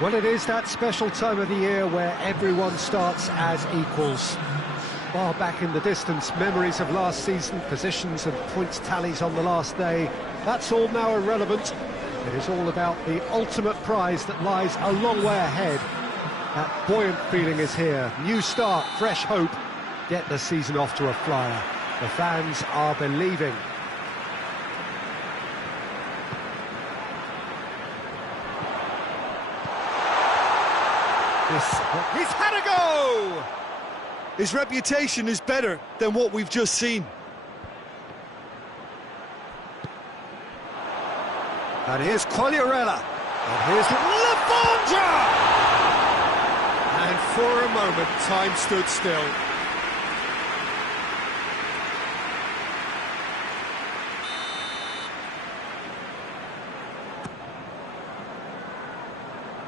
Well, it is that special time of the year where everyone starts as equals. Far back in the distance, memories of last season, positions and points tallies on the last day, that's all now irrelevant. It is all about the ultimate prize that lies a long way ahead. That buoyant feeling is here. New start, fresh hope. Get the season off to a flyer. The fans are believing. He's had a go! His reputation is better than what we've just seen. And here's Quagliarella. And here's Lafondra! And for a moment, time stood still.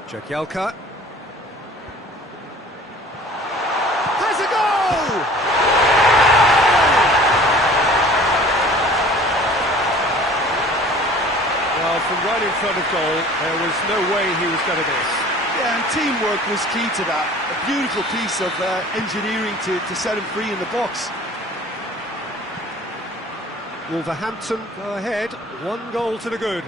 Jagielka. Has a goal! Well, from right in front of goal, there was no way he was going to miss. Yeah, and teamwork was key to that. A beautiful piece of engineering to set him free in the box. Wolverhampton go ahead, 1 goal to the good.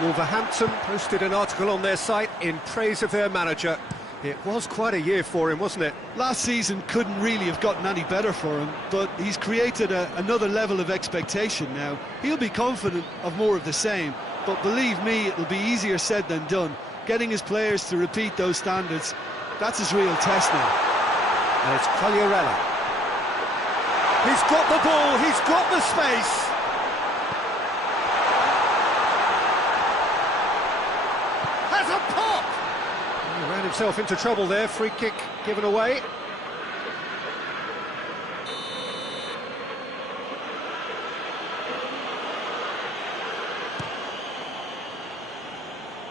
Wolverhampton posted an article on their site in praise of their manager. It was quite a year for him, wasn't it? Last season couldn't really have gotten any better for him, but he's created another level of expectation now. He'll be confident of more of the same, but believe me, it'll be easier said than done. Getting his players to repeat those standards, that's his real test now. And it's Quagliarella. He's got the ball, he's got the space. He ran himself into trouble there, free kick given away.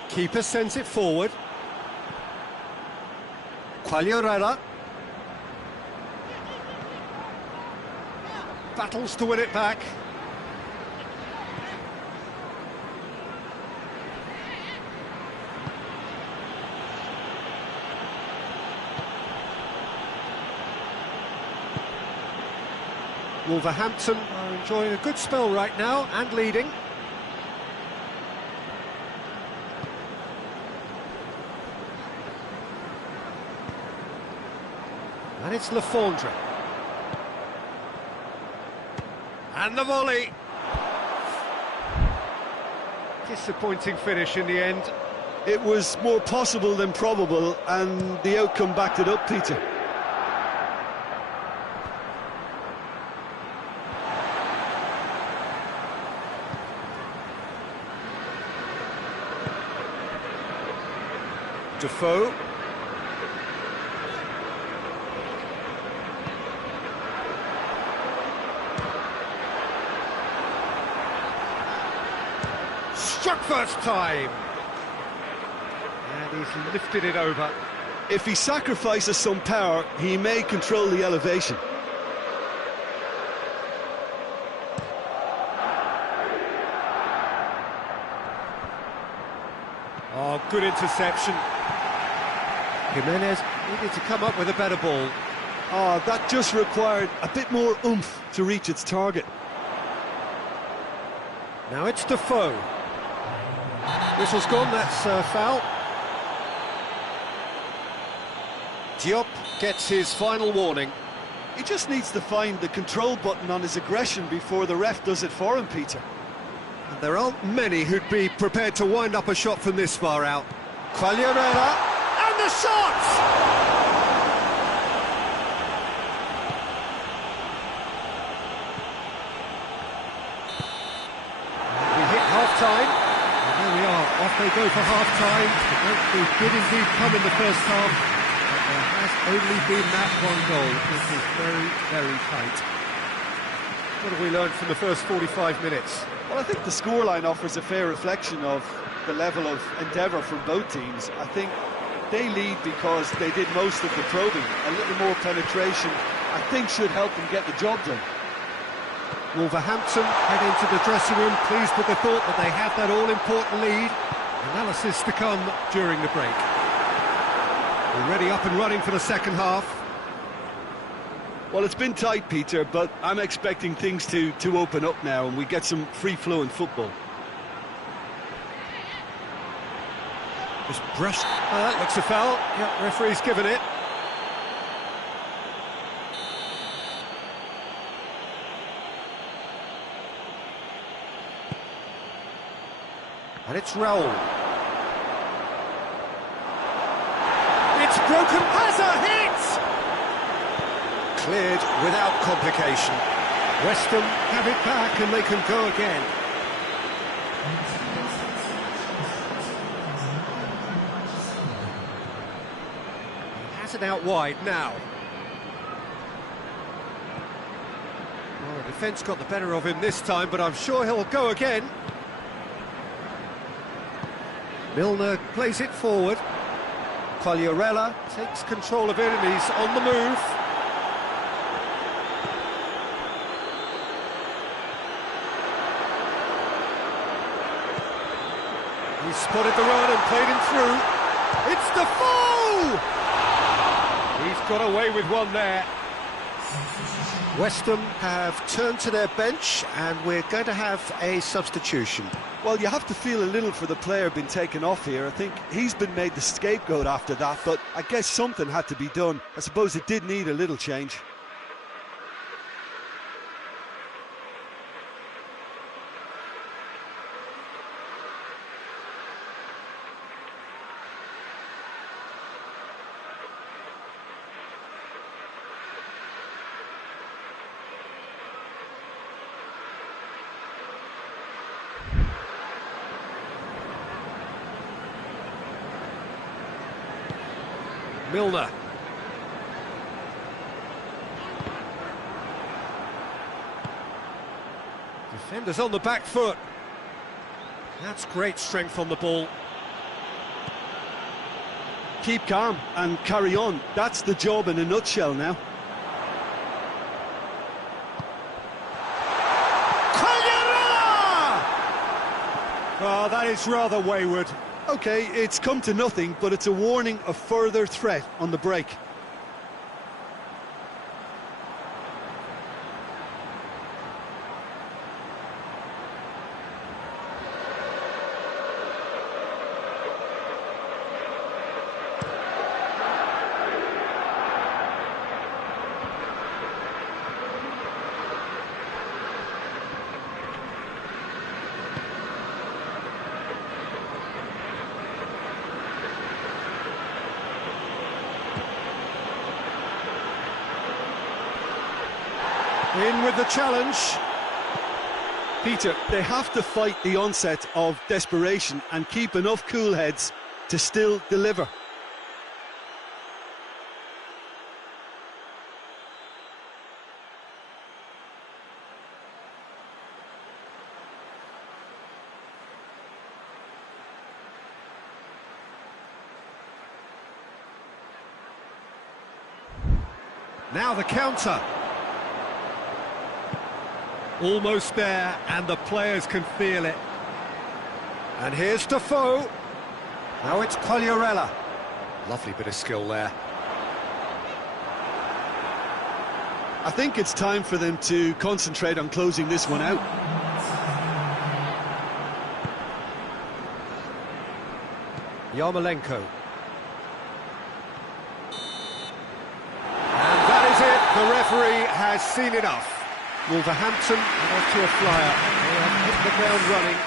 Keeper sends it forward. Quagliarella. Battles to win it back. Wolverhampton are enjoying a good spell right now and leading. And it's Lafondra. And the volley. Disappointing finish in the end. It was more possible than probable, and the outcome backed it up, Peter. Defoe. Struck first time. And he's lifted it over. If he sacrifices some power, he may control the elevation. Oh, good interception. Jimenez needed to come up with a better ball. Oh, that just required a bit more oomph to reach its target. Now it's Defoe. Whistle's gone, that's foul. Diop gets his final warning. He just needs to find the control button on his aggression before the ref does it for him, Peter. And there aren't many who'd be prepared to wind up a shot from this far out. Quagliarella. And the shot! We hit half-time. And there we are, off they go for half-time. The did indeed come in the first half, but there has only been that 1 goal. This is very, very tight. What have we learned from the first 45 minutes? Well, I think the scoreline offers a fair reflection of the level of endeavour from both teams. I think they lead because they did most of the probing. A little more penetration, I think, should help them get the job done. Wolverhampton head into the dressing room, pleased with the thought that they have that all-important lead. Analysis to come during the break. Already up and running for the second half. Well, it's been tight, Peter, but I'm expecting things to open up now and we get some free-flowing football. Just brushed. That looks a foul. Yeah, referee's given it. And it's Raul. It's broken. Hazard hits! Cleared without complication. West Ham have it back and they can go again. He has it out wide now. Well, the defence got the better of him this time, but I'm sure he'll go again. Milner plays it forward. Quagliarella takes control of it and he's on the move. He spotted the run and played him through. It's Defoe! He's got away with one there. West Ham have turned to their bench and we're going to have a substitution. Well, you have to feel a little for the player being taken off here. I think he's been made the scapegoat after that, but I guess something had to be done. I suppose it did need a little change. Milner. Defenders on the back foot. That's great strength on the ball. Keep calm and carry on. That's the job in a nutshell now. Quagliarella! Oh, that is rather wayward. OK, it's come to nothing, but it's a warning of further threat on the break. In with the challenge. Peter, they have to fight the onset of desperation and keep enough cool heads to still deliver. Now the counter. Almost there, and the players can feel it. And here's Defoe. Now it's Quagliarella. Lovely bit of skill there. I think it's time for them to concentrate on closing this one out. Yarmolenko. And that is it. The referee has seen enough. Wolverhampton off to a flyer. They have hit the ground running.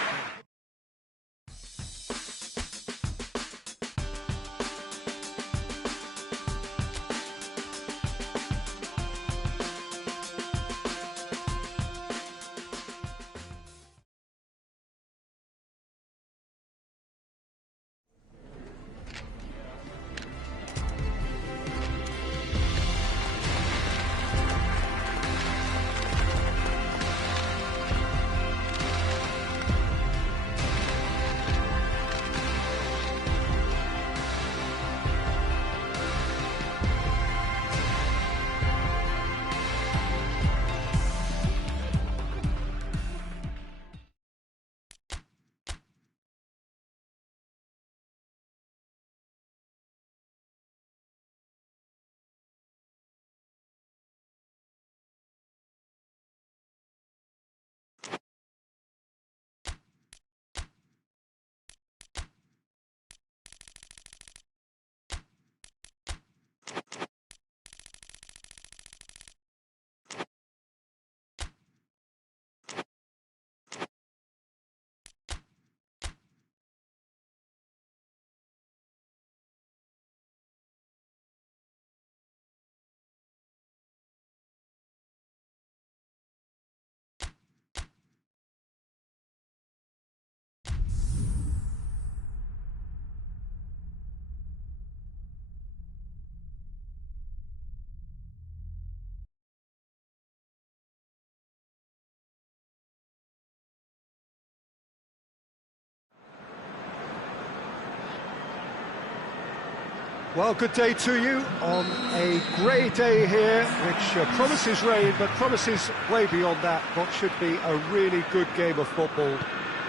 Well, good day to you on a grey day here, which promises rain, but promises way beyond that what should be a really good game of football.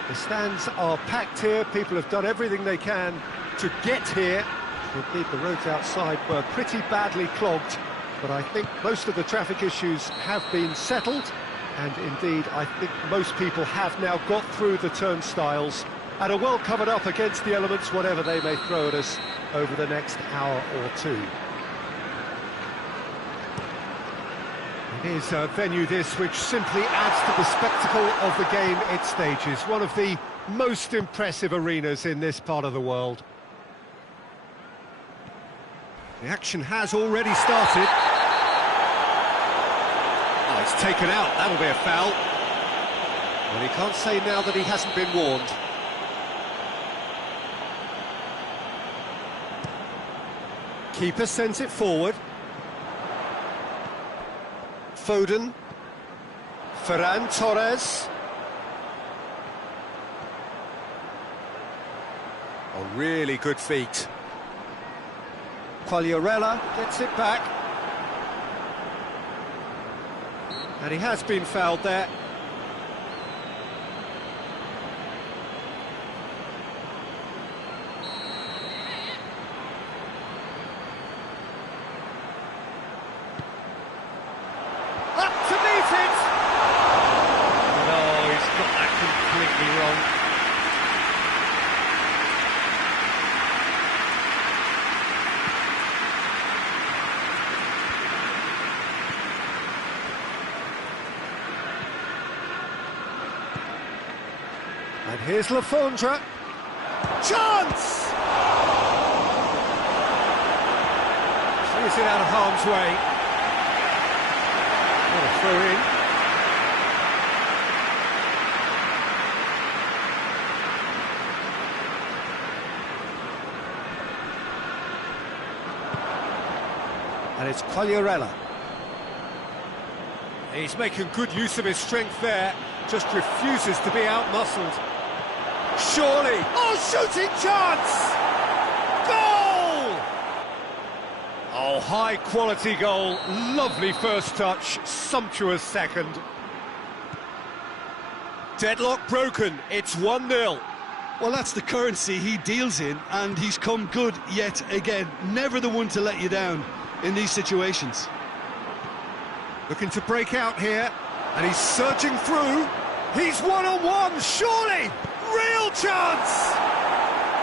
The stands are packed here, people have done everything they can to get here. Indeed, the roads outside were pretty badly clogged, but I think most of the traffic issues have been settled, and indeed, I think most people have now got through the turnstiles and are well covered up against the elements, whatever they may throw at us over the next hour or two. It is a venue this which simply adds to the spectacle of the game it stages, one of the most impressive arenas in this part of the world. The action has already started. Oh, it's taken out, that'll be a foul. Well, he can't say now that he hasn't been warned. Keeper sends it forward. Foden. Ferran Torres. Oh, really good feet. Quagliarella gets it back. And he has been fouled there. And here's Lafondra. Chance! Clears it out of harm's way. What a throw in. And it's Quagliarella. He's making good use of his strength there, just refuses to be outmuscled. Surely! Oh, shooting chance! Goal! Oh, high-quality goal, lovely first touch, sumptuous second. Deadlock broken, it's 1-0. Well, that's the currency he deals in, and he's come good yet again. Never the one to let you down in these situations. Looking to break out here, and he's surging through. He's one-on-one, surely! Real chance!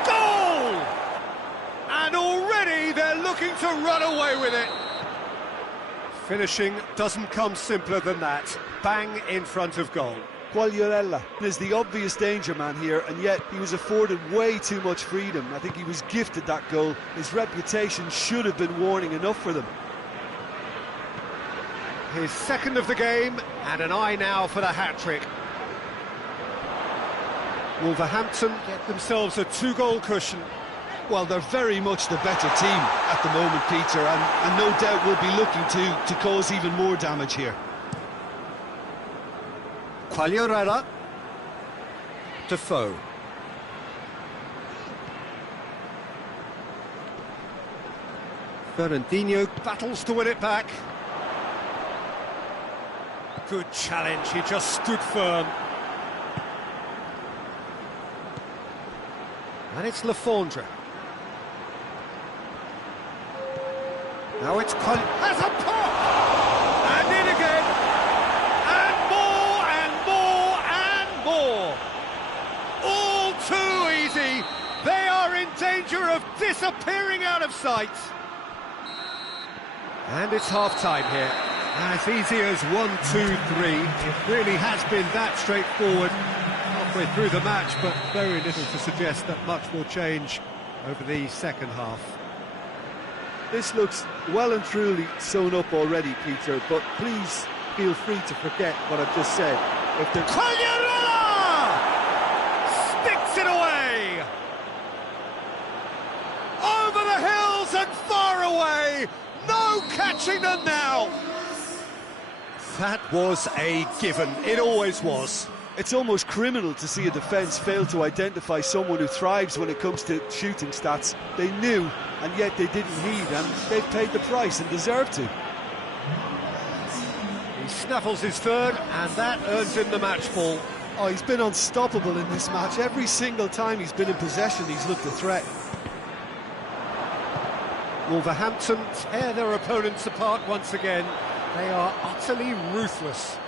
Goal! And already they're looking to run away with it. Finishing doesn't come simpler than that. Bang in front of goal. Quagliarella is the obvious danger man here, and yet he was afforded way too much freedom. I think he was gifted that goal. His reputation should have been warning enough for them. His second of the game, and an eye now for the hat-trick. Wolverhampton get themselves a 2-goal cushion. Well, they're very much the better team at the moment, Peter, and no doubt will be looking to cause even more damage here. Quagliarella. Defoe. Fernandinho battles to win it back. Good challenge, he just stood firm. And it's Lafondra. Now it's has a pop! And in again! And more! All too easy! They are in danger of disappearing out of sight! And it's half-time here. As easy as 1, 2, 3. It really has been that straightforward halfway through the match, but very little to suggest that much will change over the second half. This looks well and truly sewn up already, Peter, but please feel free to forget what I've just said. If they're... Quagliarella! Sticks it away! Over the hills and far away! No catching them now! That was a given. It always was. It's almost criminal to see a defence fail to identify someone who thrives when it comes to shooting stats. They knew, and yet they didn't heed, and they've paid the price and deserve to. He snaffles his third, and that earns him the match ball. Oh, he's been unstoppable in this match. Every single time he's been in possession, he's looked a threat. Wolverhampton tear their opponents apart once again. They are utterly ruthless.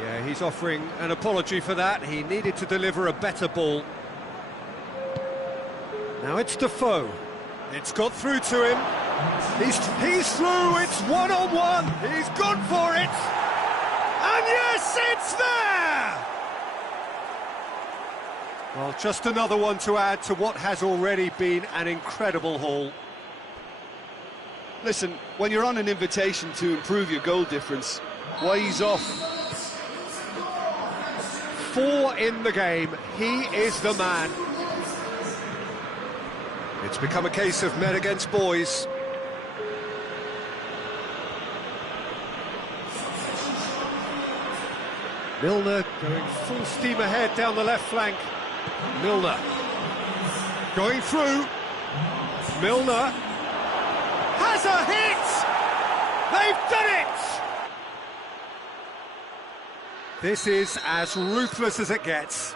Yeah, he's offering an apology for that. He needed to deliver a better ball. Now it's Defoe. It's got through to him. He's through. It's one-on-one. He's gone for it. And yes, it's there! Well, just another one to add to what has already been an incredible haul. Listen, when you're on an invitation to improve your goal difference, why he's off? 4 in the game. He is the man. It's become a case of men against boys. Milner going full steam ahead down the left flank. Milner going through. Milner has a hit! They've done it! This is as ruthless as it gets.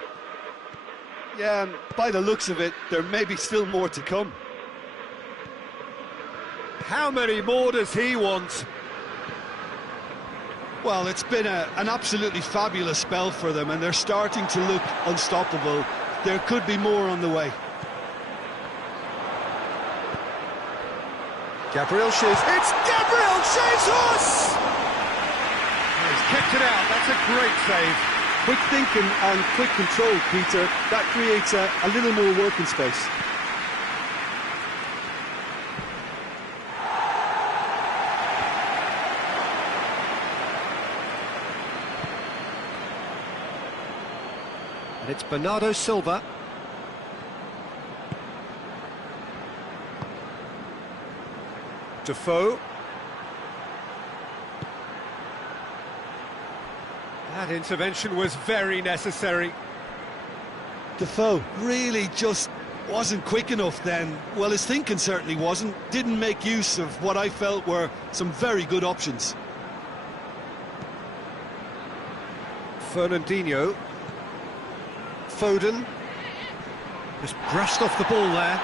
Yeah, and by the looks of it, there may be still more to come. How many more does he want? Well, it's been an absolutely fabulous spell for them, and they're starting to look unstoppable. There could be more on the way. Gabriel Jesus. It's Gabriel Jesus! He's kicked it out. That's a great save. Quick thinking and quick control, Peter. That creates a little more working space. And it's Bernardo Silva. Defoe. That intervention was very necessary. Defoe really just wasn't quick enough then. Well, his thinking certainly wasn't. Didn't make use of what I felt were some very good options. Fernandinho. Foden. Just brushed off the ball there.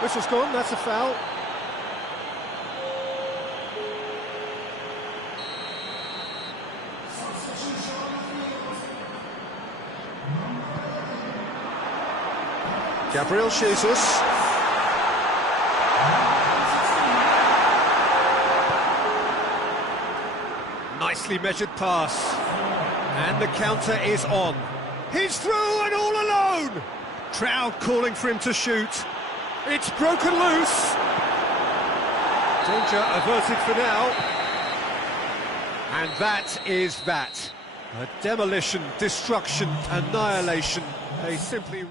Whistle's gone, that's a foul. Gabriel Jesus. Nicely measured pass. And the counter is on. He's through and all alone! Crowd calling for him to shoot. It's broken loose. Danger averted for now. And that is that. A demolition, destruction, annihilation. They simply...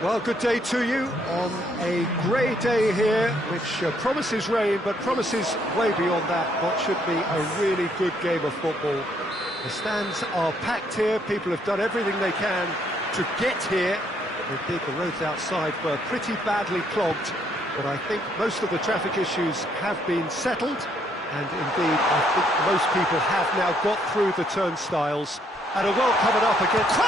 Well, good day to you on a grey day here, which promises rain, but promises way beyond that what should be a really good game of football. The stands are packed here, people have done everything they can to get here. Indeed, the roads outside were pretty badly clogged, but I think most of the traffic issues have been settled, and indeed, I think most people have now got through the turnstiles. And a well coming up against...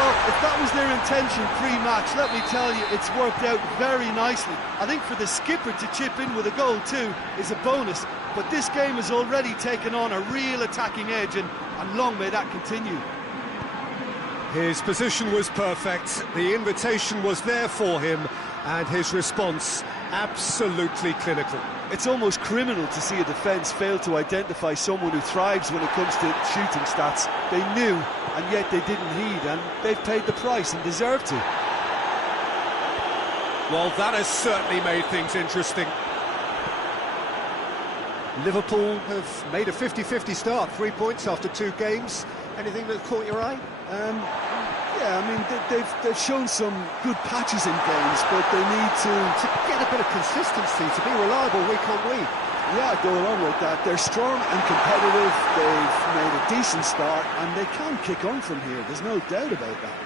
Well, if that was their intention pre-match, let me tell you, it's worked out very nicely. I think for the skipper to chip in with a goal too is a bonus, but this game has already taken on a real attacking edge, and long may that continue. His position was perfect, the invitation was there for him, and his response absolutely clinical. It's almost criminal to see a defence fail to identify someone who thrives when it comes to shooting stats. They knew, and yet they didn't heed, and they've paid the price and deserve to. Well, that has certainly made things interesting. Liverpool have made a 50-50 start, 3 points after 2 games. Anything that caught your eye? Yeah, I mean, they've shown some good patches in games, but they need to get a bit of consistency, to be reliable week on week. Yeah, I'd go along with that. They're strong and competitive, they've made a decent start, and they can kick on from here, there's no doubt about that.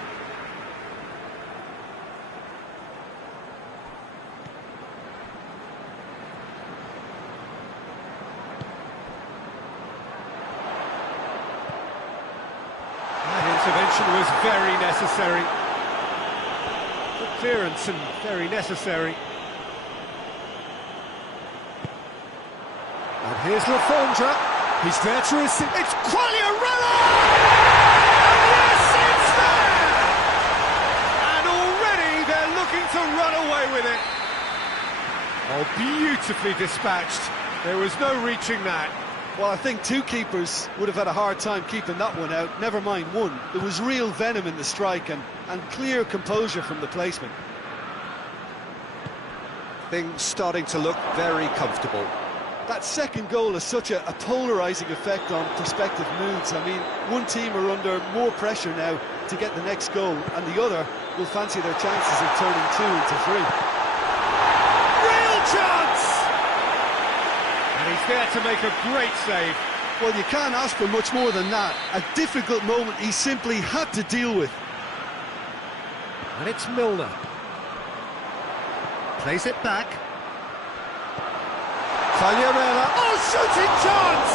Intervention was very necessary. Good clearance and very necessary. And here's Lafondra. He's there to receive. It's Quagliarella! And yes, it's there! And already they're looking to run away with it. Oh, beautifully dispatched. There was no reaching that. Well, I think 2 keepers would have had a hard time keeping that one out, never mind 1. There was real venom in the strike and clear composure from the placement. Things starting to look very comfortable. That second goal has such a polarising effect on prospective moods. I mean, one team are under more pressure now to get the next goal, and the other will fancy their chances of turning 2 into 3. Real chance! And he's there to make a great save. Well, you can't ask for much more than that. A difficult moment he simply had to deal with. And it's Milner. Plays it back. Quagliarella. Oh, shooting chance!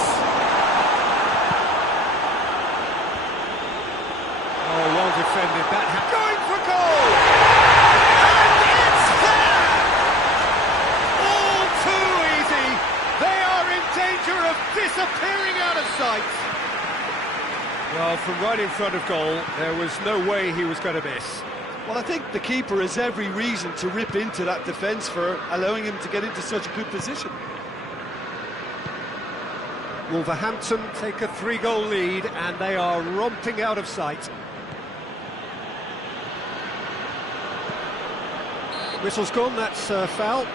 Oh, well defended. That going for goal! And it's there! All too easy. They are in danger of disappearing out of sight. Well, from right in front of goal, there was no way he was going to miss. Well, I think the keeper has every reason to rip into that defence for allowing him to get into such a good position. Wolverhampton take a 3-goal lead and they are romping out of sight. Whistle's gone, that's foul.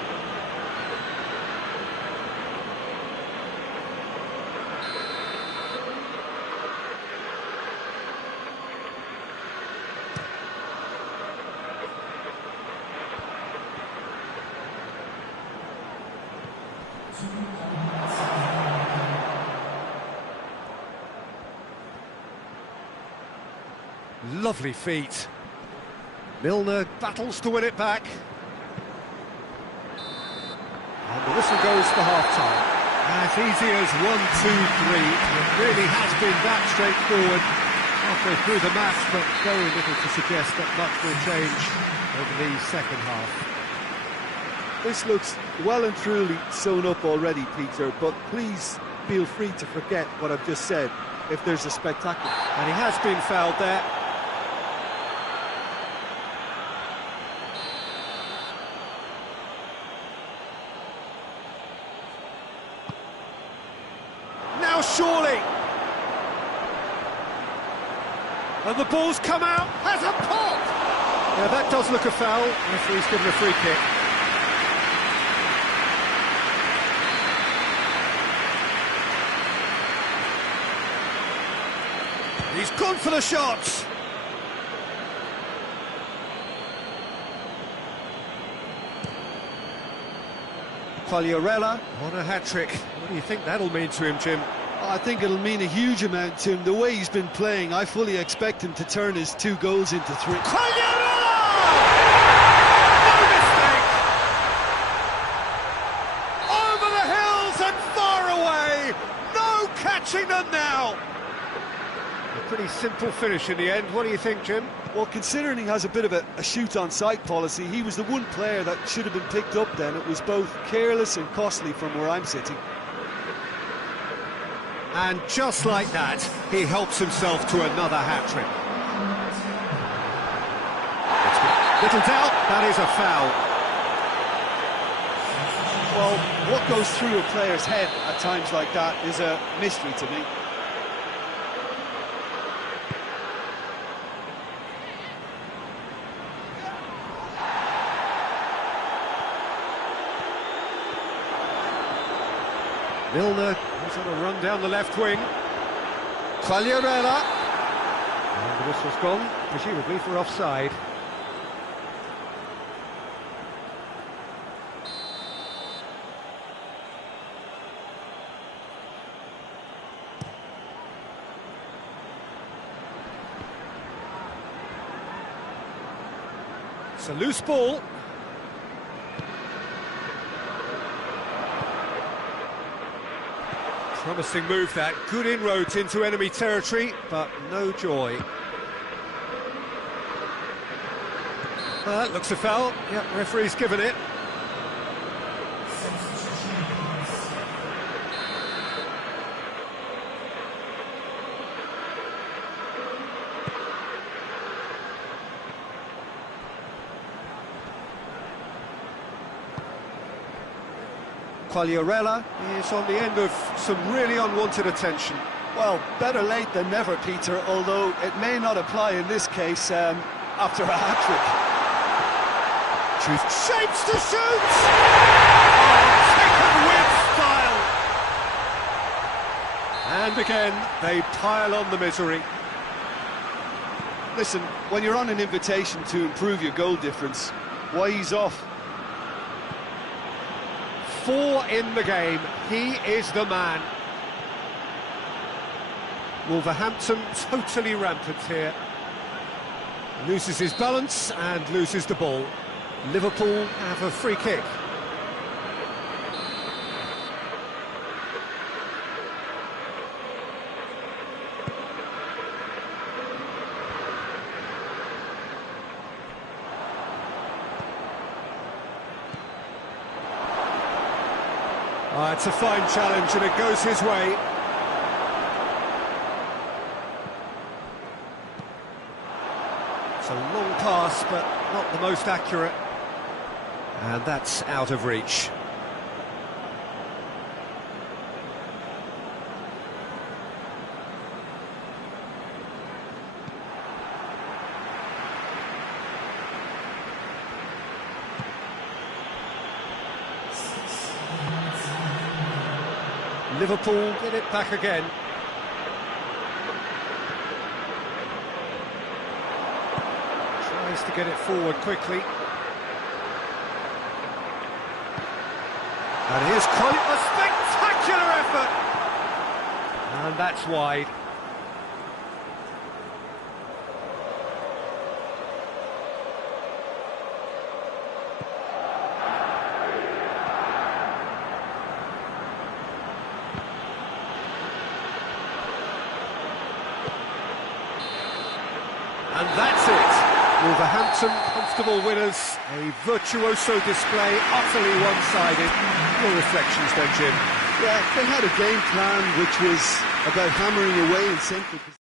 Lovely feet. Milner battles to win it back. And the whistle goes for half-time. As easy as 1, 2, 3. It really has been that straightforward halfway through the match, but very little to suggest that much will change over the second half. This looks well and truly sewn up already, Peter, but please feel free to forget what I've just said if there's a spectacle. And he has been fouled there. Now surely! And the ball's come out, has a pop! Yeah, that does look a foul. Referee's given a free kick. He's gone for the shots. Quagliarella on a hat-trick. What do you think that'll mean to him, Jim? I think it'll mean a huge amount to him. The way he's been playing, I fully expect him to turn his 2 goals into 3. Quagliarella! No mistake! Over the hills and far away! No catching them now! A pretty simple finish in the end. What do you think, Jim? Well, considering he has a bit of a shoot-on-sight policy, he was the one player that should have been picked up then. It was both careless and costly from where I'm sitting. And just like that, he helps himself to another hat-trick. Little doubt, that is a foul. Well, what goes through a player's head at times like that is a mystery to me. Milner is on a run down the left wing. Quagliarella. And the whistle's gone, presumably for offside. It's a loose ball. Promising move that, good inroads into enemy territory, but no joy. Looks a foul, yep, referee's given it. Quagliarella is on the end of some really unwanted attention. Well, better late than never, Peter, although it may not apply in this case after a hat-trick. Shapes to shoot! Oh, chicken whip style! And again, they pile on the misery. Listen, when you're on an invitation to improve your goal difference, why ease off? 4 in the game, he is the man. Wolverhampton totally rampant here. Loses his balance and loses the ball. Liverpool have a free kick. It's a fine challenge and it goes his way. It's a long pass, but not the most accurate. And that's out of reach. Liverpool get it back again. Tries to get it forward quickly. And here's quite a spectacular effort! And that's wide. And that's it. Wolverhampton, comfortable winners. A virtuoso display, utterly one-sided. Your reflections then, Jim? Yeah, they had a game plan which was about hammering away in central position.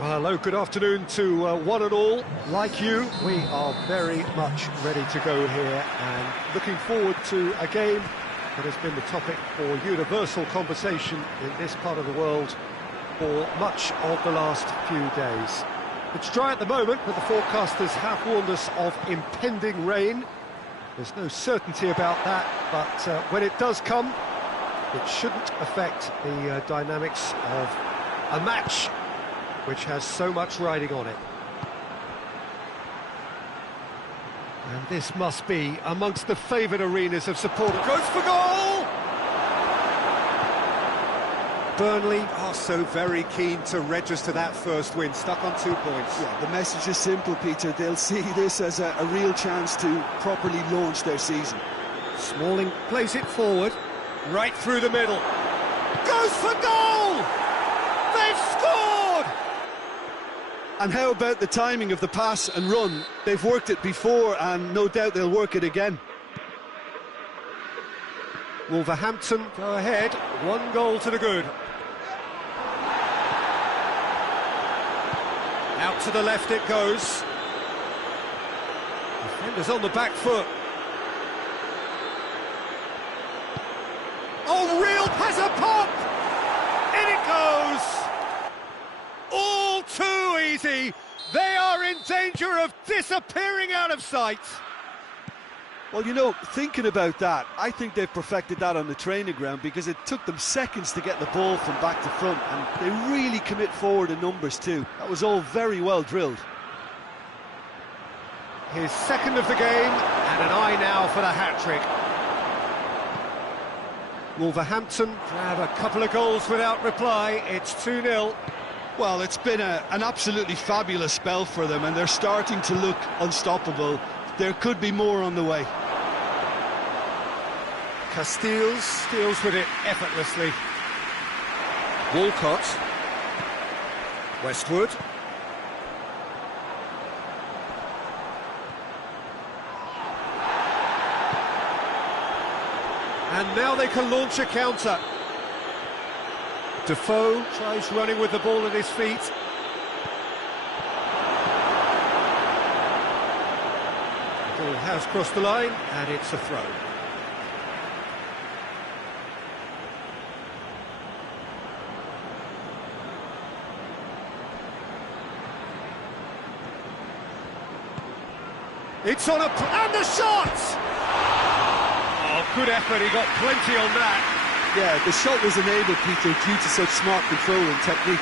Well, hello, good afternoon to one and all. Like you, we are very much ready to go here and looking forward to a game that has been the topic for universal conversation in this part of the world for much of the last few days. It's dry at the moment, but the forecasters have warned us of impending rain. There's no certainty about that, but when it does come, it shouldn't affect the dynamics of a match which has so much riding on it. And this must be amongst the favoured arenas of support. Goes for goal! Burnley are so very keen to register that first win, stuck on 2 points. Yeah, the message is simple, Peter. They'll see this as a real chance to properly launch their season. Smalling plays it forward, right through the middle. Goes for goal! They've scored! And how about the timing of the pass and run? They've worked it before and no doubt they'll work it again. Wolverhampton go ahead, 1 goal to the good. Out to the left it goes. Defenders on the back foot. Oh, Real has a pop! In it goes! All too easy. They are in danger of disappearing out of sight. Well, you know, thinking about that, I think they've perfected that on the training ground because it took them seconds to get the ball from back to front, and they really commit forward in numbers too. That was all very well drilled. His second of the game, and an eye now for the hat-trick. Wolverhampton grab a couple of goals without reply. It's 2-0. Well, it's been an absolutely fabulous spell for them, and they're starting to look unstoppable. There could be more on the way. Castiles deals with it effortlessly. Walcott. Westwood. And now they can launch a counter. Defoe tries running with the ball at his feet. The ball has crossed the line, and it's a throw. It's on and the shot! Oh, good effort, he got plenty on that. Yeah, the shot was enabled, Peter, due to such smart control and technique.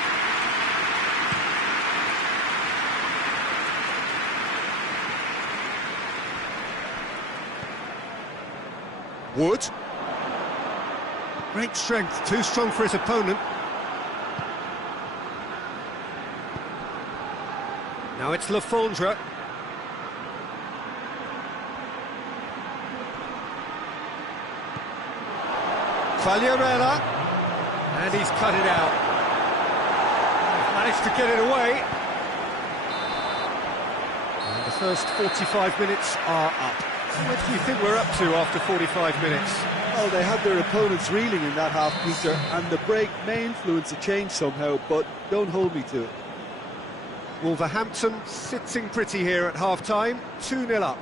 Wood. Great strength, too strong for his opponent. Now it's Lafondra. Fagliarella, and he's cut it out. He's managed to get it away. And the first 45 minutes are up. What do you think we're up to after 45 minutes? Well, they had their opponents reeling in that half, Peter, and the break may influence a change somehow, but don't hold me to it. Wolverhampton sitting pretty here at half-time, 2-0 up.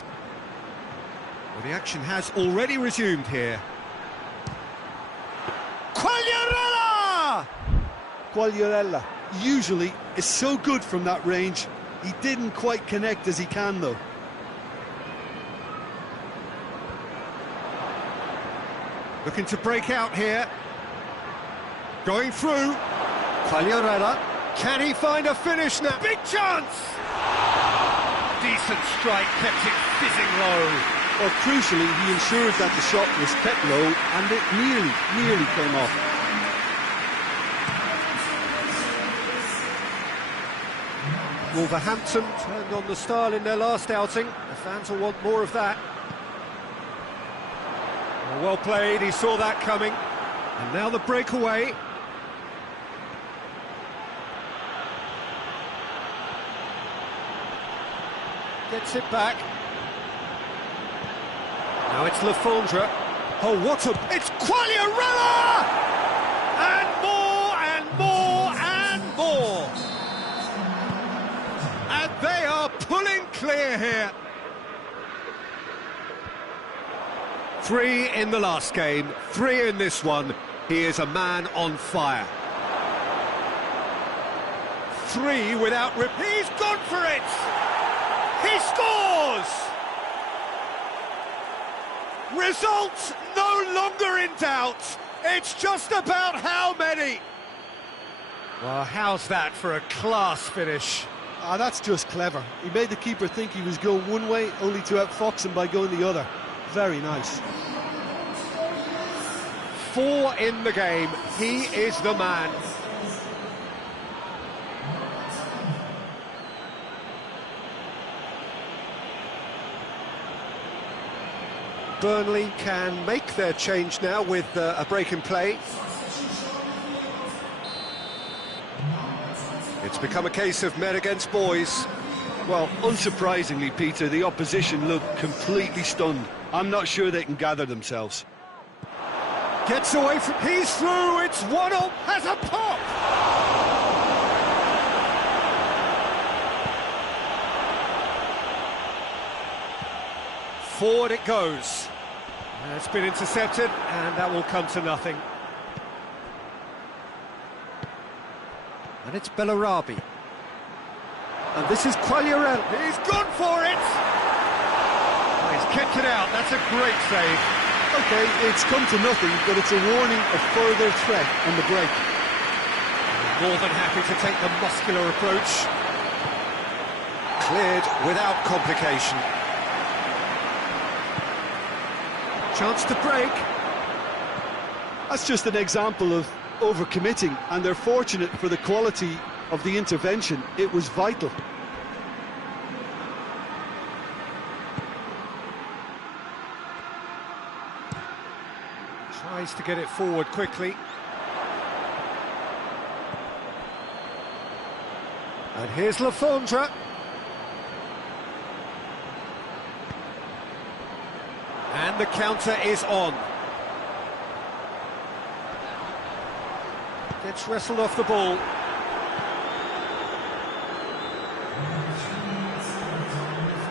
Well, the action has already resumed here. Quagliarella! Quagliarella usually is so good from that range. He didn't quite connect as he can, though. Looking to break out here. Going through. Quagliarella. Can he find a finish now? Big chance! Decent strike, kept it fizzing low. Well, crucially, he ensured that the shot was kept low, and it nearly came off. Wolverhampton turned on the style in their last outing. The fans will want more of that. Well played, he saw that coming. And now the breakaway. Gets it back. Now it's Lafondra. Oh, what a... It's Quagliarella! And more, and more, and more! And they are pulling clear here. 3 in the last game, 3 in this one. He is a man on fire. 3 without... He's gone for it! He scores! Results no longer in doubt. It's just about how many. Well, how's that for a class finish? Ah, that's just clever. He made the keeper think he was going one way, only to outfox him by going the other. Very nice. 4 in the game. He is the man. Burnley can make their change now with a break in play. It's become a case of men against boys. Well, unsurprisingly, Peter, the opposition look completely stunned. I'm not sure they can gather themselves. Gets away from... He's through, it's 1-0, has a pop! Forward it goes. It's been intercepted, and that will come to nothing. And it's Bellarabi. And this is Quagliarella. He's gone for it! Oh, he's kicked it out, that's a great save. OK, it's come to nothing, but it's a warning of further threat on the break. More than happy to take the muscular approach. Cleared without complication. Chance to break. That's just an example of overcommitting, and they're fortunate for the quality of the intervention. It was vital. Tries to get it forward quickly. And here's Lafondra. And the counter is on. Gets wrestled off the ball.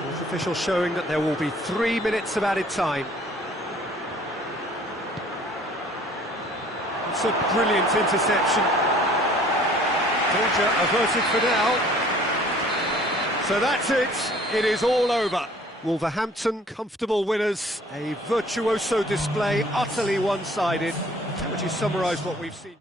Fourth official showing that there will be 3 minutes of added time. It's a brilliant interception. Danger averted for now. So that's it. It is all over. Wolverhampton, comfortable winners. A virtuoso display, utterly one-sided. How would you summarise what we've seen?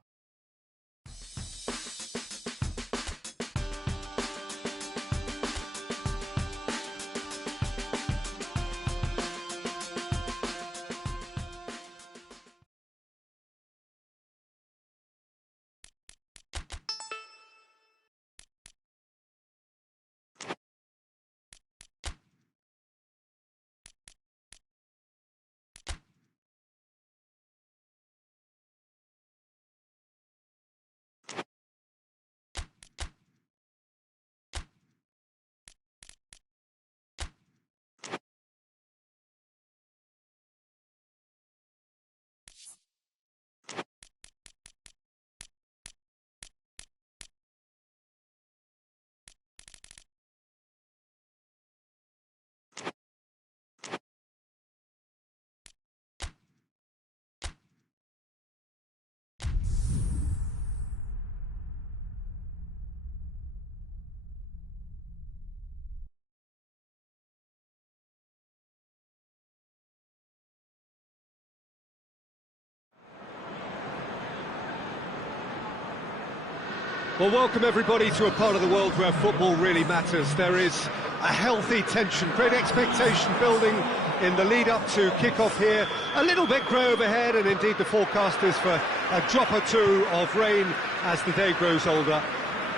Well, welcome everybody to a part of the world where football really matters. There is a healthy tension, great expectation building in the lead-up to kick-off here. A little bit grey overhead, and indeed the forecast is for a drop or two of rain as the day grows older.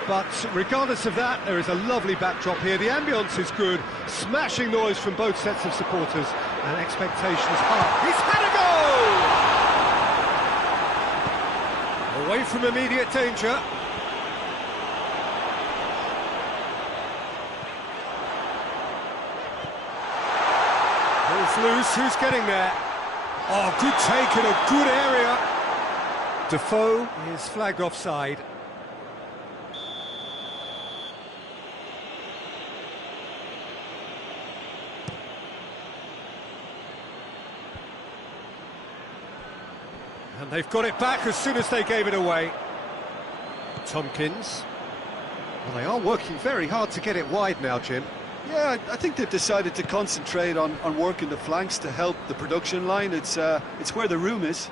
But regardless of that, there is a lovely backdrop here. The ambience is good, smashing noise from both sets of supporters, and expectations high. He's had a goal! Away from immediate danger. Ball's loose, who's getting there? Oh, good take in a good area. Defoe is flagged offside. And they've got it back as soon as they gave it away. Tompkins. Well, they are working very hard to get it wide now, Jim. Yeah, I think they've decided to concentrate on working the flanks to help the production line. It's where the room is.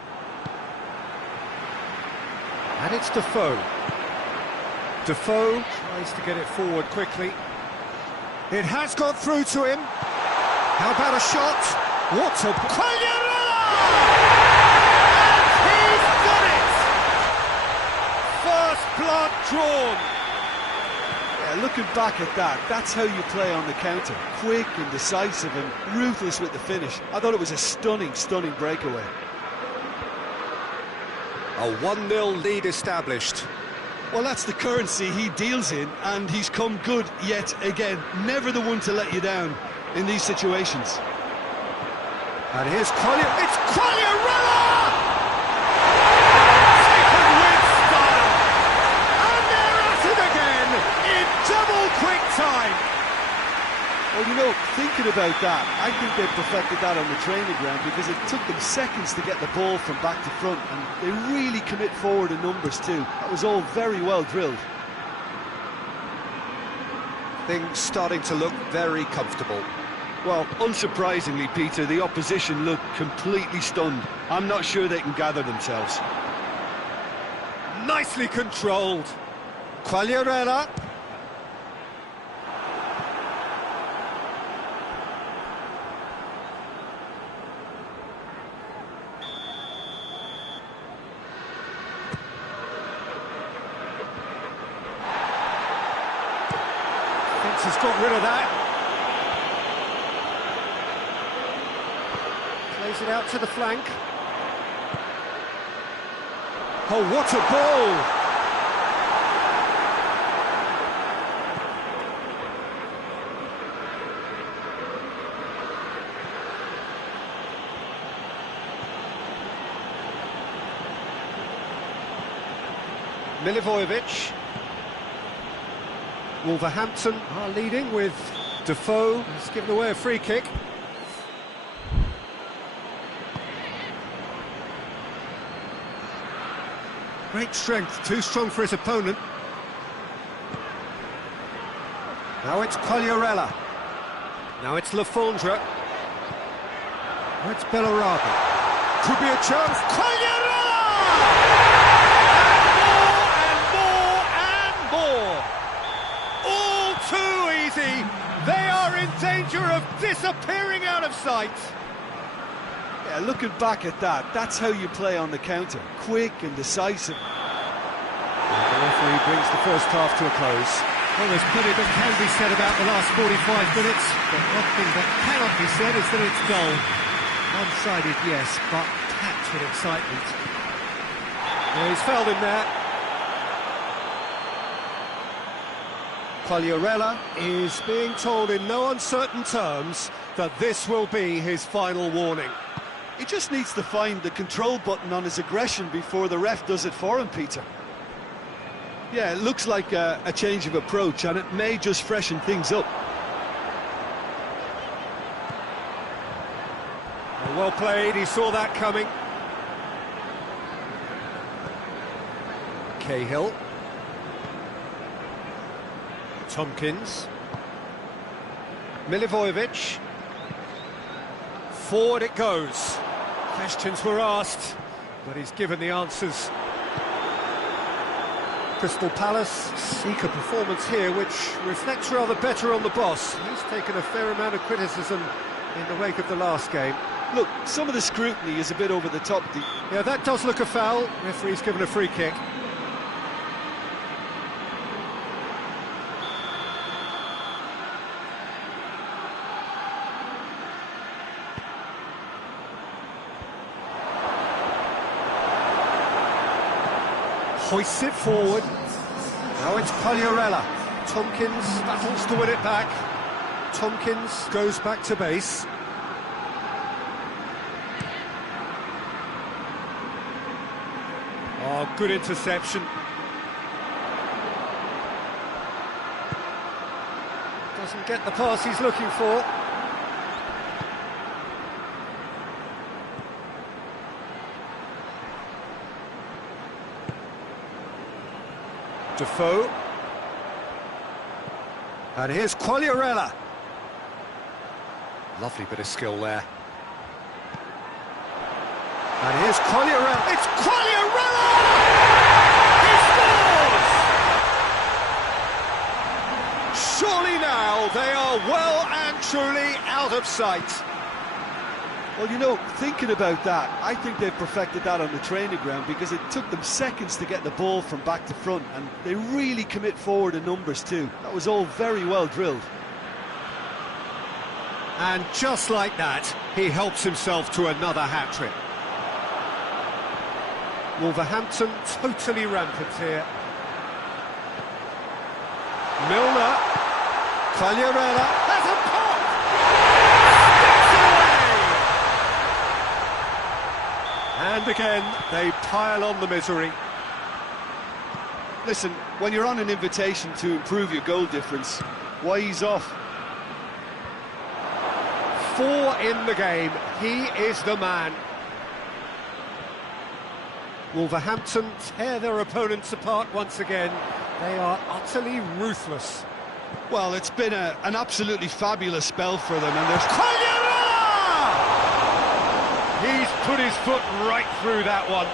And it's Defoe. Defoe tries to get it forward quickly. It has got through to him. How about a shot? What a... Quagliarella! And he's done it! First blood drawn. Yeah, looking back at that, that's how you play on the counter. Quick and decisive and ruthless with the finish. I thought it was a stunning, stunning breakaway. A 1-0 lead established. Well, that's the currency he deals in, and he's come good yet again. Never the one to let you down in these situations. And here's Quagliarella! It's Quagliarella! Taken with style! And they're at it again in double quick time! Well, you know, thinking about that, I think they perfected that on the training ground because it took them seconds to get the ball from back to front, and they really commit forward in numbers too. That was all very well drilled. Things starting to look very comfortable. Well, unsurprisingly, Peter, the opposition look completely stunned. I'm not sure they can gather themselves. Nicely controlled. Quagliarella. Has got rid of that. Plays it out to the flank. Oh, what a ball! Milivojevic. Wolverhampton are leading with Defoe. He's given away a free kick. Great strength, too strong for his opponent. Now it's Quagliarella. Now it's Lafondra. Now it's Bellarado. Could be a chance. Quagliarella! They are in danger of disappearing out of sight. Yeah, looking back at that, that's how you play on the counter. Quick and decisive. And the referee brings the first half to a close. Well, there's plenty that can be said about the last 45 minutes, but one thing that cannot be said is that it's dull. One-sided, yes, but packed with excitement. Yeah, he's fouled him there. Quagliarella is being told in no uncertain terms that this will be his final warning. He just needs to find the control button on his aggression before the ref does it for him, Peter. Yeah, it looks like a change of approach, and it may just freshen things up. Well played, he saw that coming. Cahill. Tompkins. Milivojevic. Forward it goes. Questions were asked, but he's given the answers. Crystal Palace, seek a performance here which reflects rather better on the boss. He's taken a fair amount of criticism in the wake of the last game. Look, some of the scrutiny is a bit over the top. Yeah, that does look a foul. Referee's given a free kick. Hoists it forward. Now it's Pagliarella. Tompkins battles to win it back. Tompkins goes back to base. Oh, good interception. Doesn't get the pass he's looking for. Defoe. And here's Quagliarella. Lovely bit of skill there. And here's Quagliarella. It's Quagliarella! He scores! Surely now they are well and truly out of sight. Well, you know, thinking about that, I think they've perfected that on the training ground because it took them seconds to get the ball from back to front, and they really commit forward in numbers too. That was all very well drilled. And just like that, he helps himself to another hat-trick. Wolverhampton totally rampant here. Milner. Quagliarella has a pop! And again, they pile on the misery. Listen, when you're on an invitation to improve your goal difference, why ease off? 4 in the game, he is the man. Wolverhampton tear their opponents apart once again. They are utterly ruthless. Well, it's been an absolutely fabulous spell for them, and there's... He's put his foot right through that one.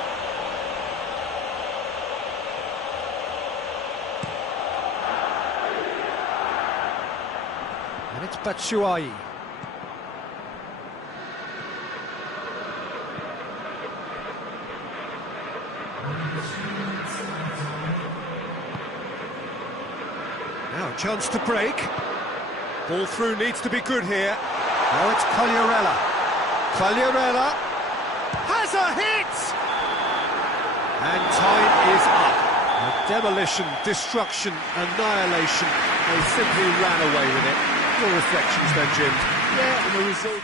And it's Batshuayi. Now a chance to break. Ball through needs to be good here. Now it's Quagliarella. Quagliarella has a hit! And time is up. Demolition, destruction, annihilation. They simply ran away with it. Your reflections then, Jim? Yeah, and the result...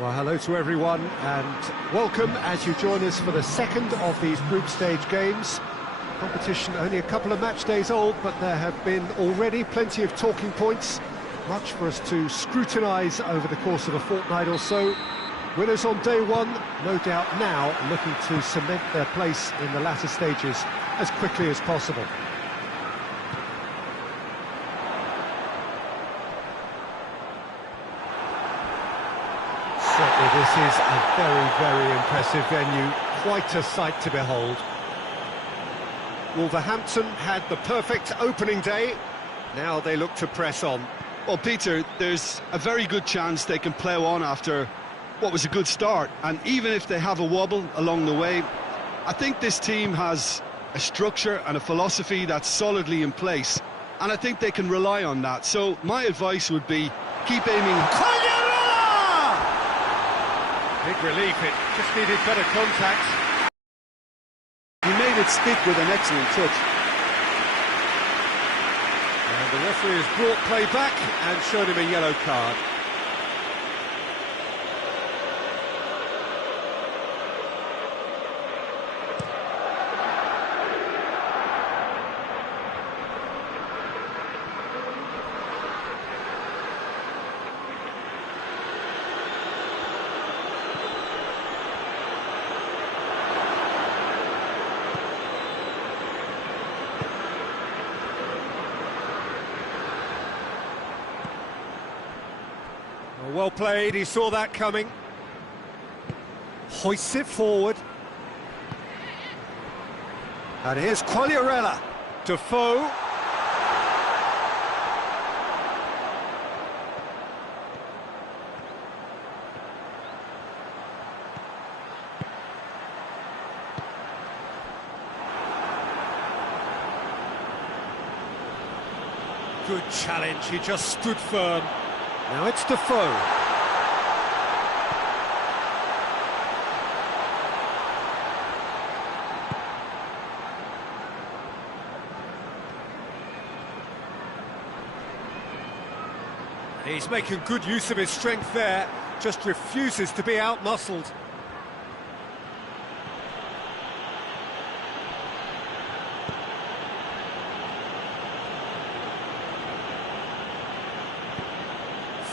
Well, hello to everyone and welcome as you join us for the second of these group stage games. Competition only a couple of match days old, but there have been already plenty of talking points, much for us to scrutinise over the course of a fortnight or so. Winners on day one, no doubt now looking to cement their place in the latter stages as quickly as possible. Certainly this is a very, very impressive venue, quite a sight to behold. Wolverhampton had the perfect opening day, now they look to press on. Well, Peter, there's a very good chance they can plough on after what was a good start, and even if they have a wobble along the way, I think this team has a structure and a philosophy that's solidly in place. and I think they can rely on that. So my advice would be keep aiming. Big relief, it just needed better contact. He made it stick with an excellent touch. And the referee has brought play back and shown him a yellow card. Well played, he saw that coming. Hoists it forward. And here's Quagliarella. Defoe. Good challenge, he just stood firm. Now it's Defoe. He's making good use of his strength there, just refuses to be out-muscled.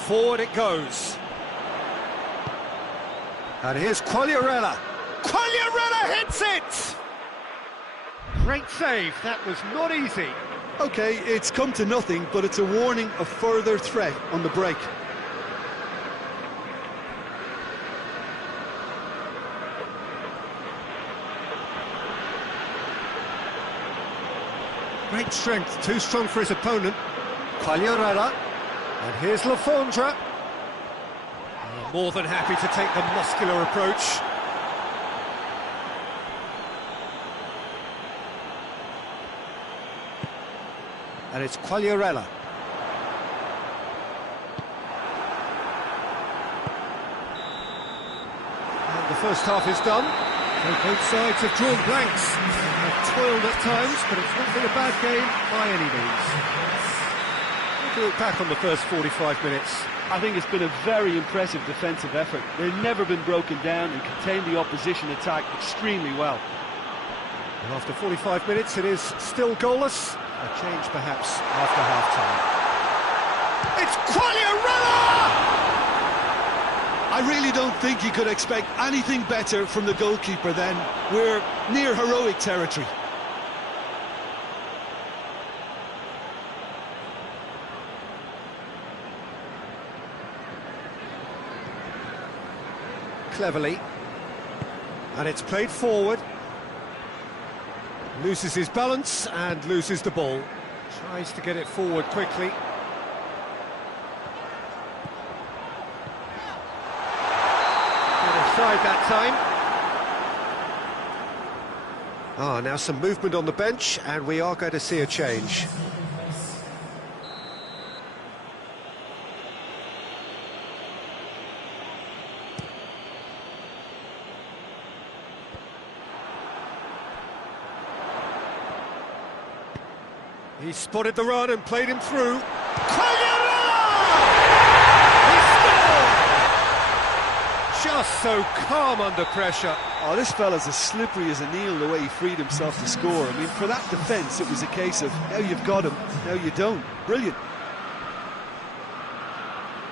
Forward it goes. And here's Quagliarella. Quagliarella hits it! Great save, that was not easy. Okay, it's come to nothing, but it's a warning of further threat on the break. Great strength, too strong for his opponent. Quagliarella. And here's Lafondra. More than happy to take the muscular approach. And it's Quagliarella. And the first half is done. So both sides have drawn blanks. They've toiled at times, but it's not been a bad game by any means. Look back on the first 45 minutes. I think it's been a very impressive defensive effort. They've never been broken down and contained the opposition attack extremely well. And after 45 minutes, it is still goalless. A change, perhaps, after half-time. It's Quagliarella! I really don't think you could expect anything better from the goalkeeper then. We're near heroic territory. Cleverly, and it's played forward. Loses his balance and loses the ball. Tries to get it forward quickly. Good offside that time. Now some movement on the bench, and we are going to see a change. He spotted the run and played him through. Quagliarella! He scored! Just so calm under pressure. Oh, this fella's as slippery as a needle the way he freed himself to score. I mean, for that defence, it was a case of now you've got him, now you don't. Brilliant.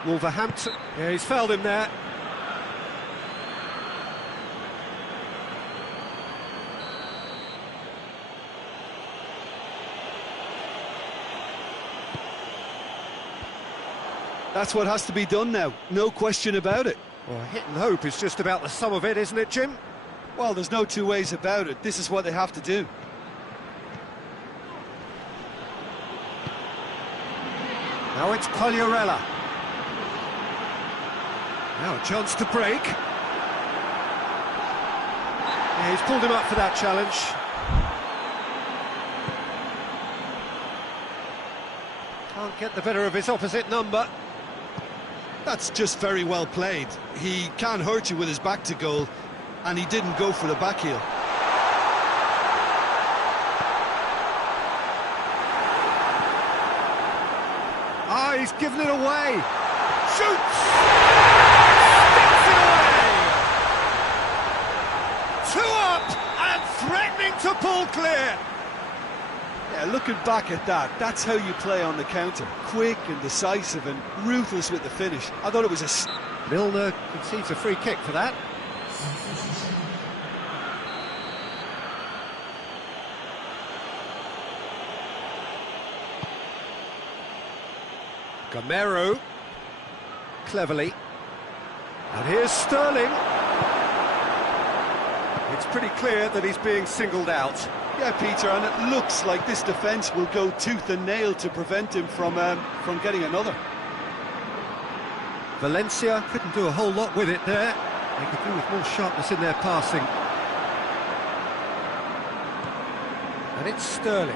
Wolverhampton. Yeah, he's fouled him there. That's what has to be done now, no question about it. Well, hit and hope is just about the sum of it, isn't it, Jim? Well, there's no two ways about it. This is what they have to do. Now it's Quagliarella. Now a chance to break. Yeah, he's pulled him up for that challenge. Can't get the better of his opposite number. That's just very well played. He can't hurt you with his back to goal, and he didn't go for the back heel. Ah, he's given it away. Shoots! Sticks it away! 2 up and threatening to pull clear. Yeah, looking back at that, that's how you play on the counter. Quick and decisive and ruthless with the finish. I thought it was a... Milner concedes a free kick for that. Gamero, cleverly, and here's Sterling. It's pretty clear that he's being singled out. Yeah, Peter, and it looks like this defence will go tooth and nail to prevent him from getting another. Valencia couldn't do a whole lot with it there. They could do with more sharpness in their passing. And it's Sterling.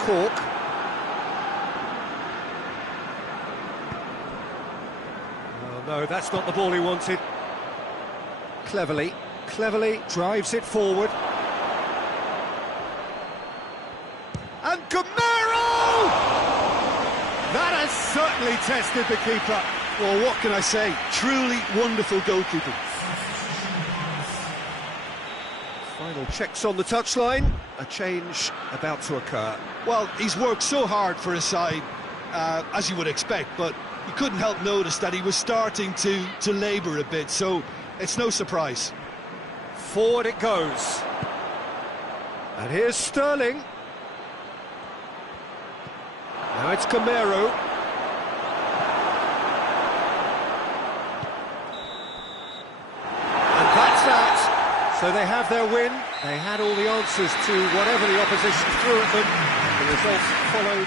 Cork. Oh no, that's not the ball he wanted. Cleverly drives it forward. And Gamero! That has certainly tested the keeper. Well, what can I say? Truly wonderful goalkeeping. Final checks on the touchline. A change about to occur. Well, he's worked so hard for his side, as you would expect, but you couldn't help notice that he was starting to labour a bit, so it's no surprise. Forward it goes. And here's Sterling. Now it's Gamero. And that's that. So they have their win. They had all the answers to whatever the opposition threw at them. The results followed.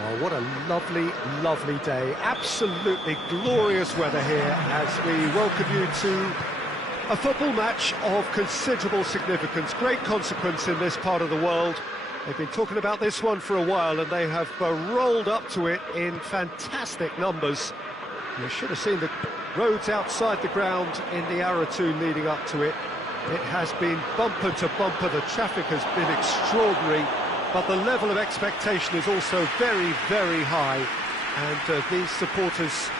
Oh, what a lovely, lovely day. Absolutely glorious weather here as we welcome you to a football match of considerable significance, great consequence in this part of the world. They've been talking about this one for a while and they have rolled up to it in fantastic numbers. You should have seen the roads outside the ground in the hour or two leading up to it. It has been bumper to bumper, the traffic has been extraordinary. But the level of expectation is also very, very high. And these supporters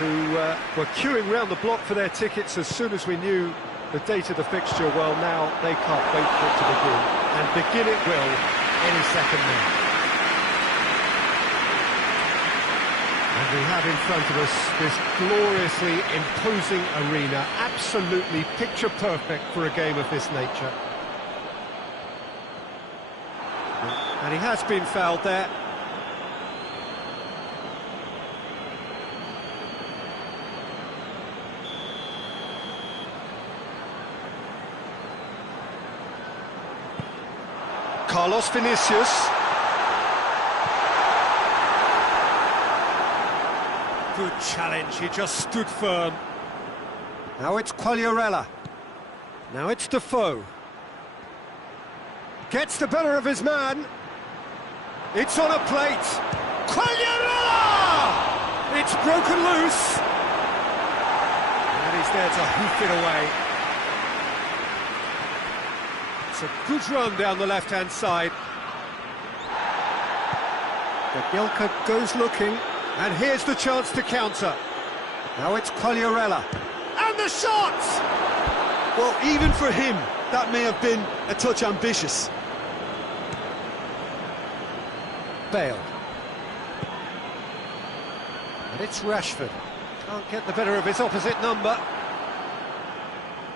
who were queuing round the block for their tickets as soon as we knew the date of the fixture, well, now they can't wait for it to begin. And begin it will any second now. And we have in front of us this gloriously imposing arena, absolutely picture perfect for a game of this nature. And he has been fouled there. Carlos Vinicius. Good challenge, he just stood firm. Now it's Quagliarella. Now it's Defoe. Gets the better of his man. It's on a plate. Quagliarella! It's broken loose. And he's there to hoof it away. It's a good run down the left-hand side. Jagielka goes looking, and here's the chance to counter. Now it's Quagliarella. And the shot! Well, even for him, that may have been a touch ambitious. Bale. And it's Rashford. Can't get the better of his opposite number.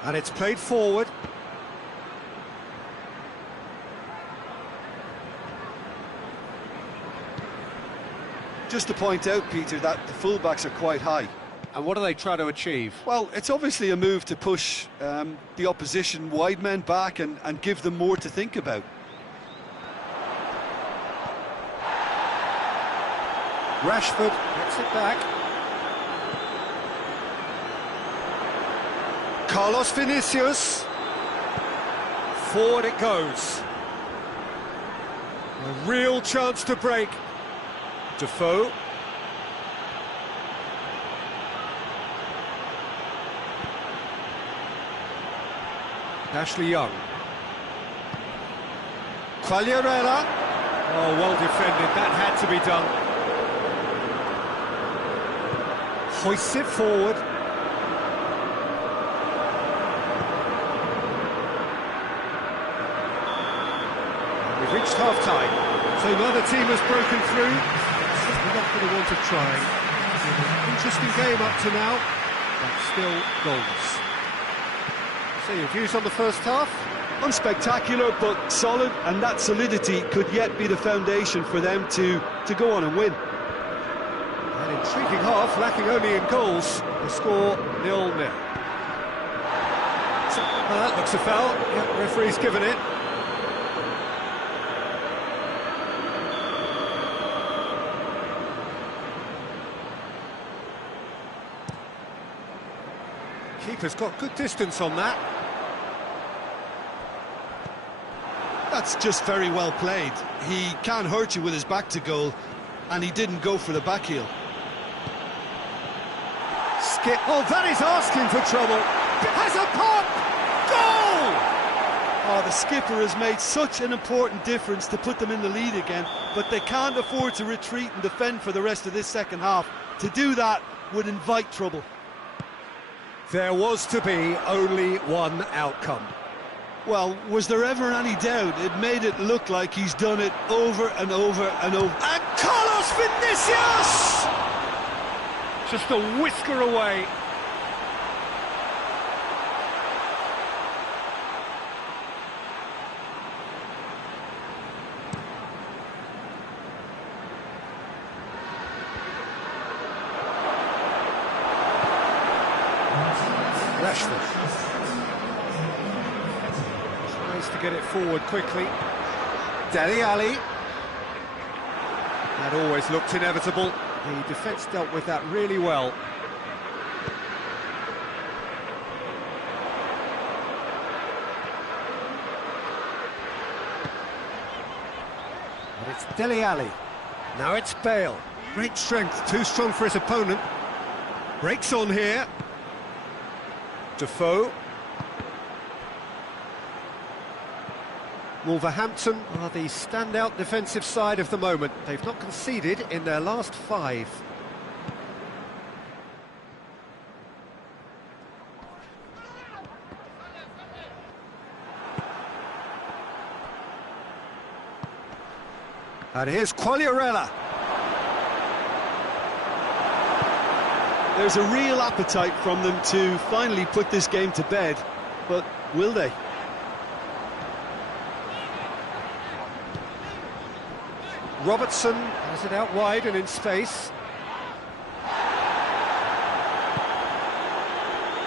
And it's played forward. Just to point out, Peter, that the fullbacks are quite high. And what do they try to achieve? Well, it's obviously a move to push the opposition wide men back and give them more to think about. Rashford gets it back. Carlos Vinicius. Forward it goes. A real chance to break. Defoe. Ashley Young. Quagliarella. Oh, well defended. That had to be done. Hoists it forward. We've reached half-time, so neither team has broken through. We're not for the want of trying. It's been an interesting game up to now, but still goals. So your views on the first half? Unspectacular, but solid, and that solidity could yet be the foundation for them to go on and win. An intriguing half, lacking only in goals. The score 0-0. So, that looks a foul. Yeah, referee's given it. Keeper's got good distance on that. That's just very well played. He can't hurt you with his back to goal, and he didn't go for the back heel. Skip. Oh, that is asking for trouble. Has a pop! Goal! Oh, the skipper has made such an important difference to put them in the lead again, but they can't afford to retreat and defend for the rest of this second half. To do that would invite trouble. There was to be only one outcome. Well, was there ever any doubt? It made it look like he's done it over and over and over. And Carlos Vinicius! Just a whisker away. Rashford tries to get it forward quickly. Dele Alli. That always looked inevitable. The defence dealt with that really well. But it's Dele Alli. Now it's Bale. Great strength, too strong for his opponent. Breaks on here. Defoe. Wolverhampton are the standout defensive side of the moment. They've not conceded in their last 5. And here's Quagliarella. There's a real appetite from them to finally put this game to bed, but will they? Robertson has it out wide and in space.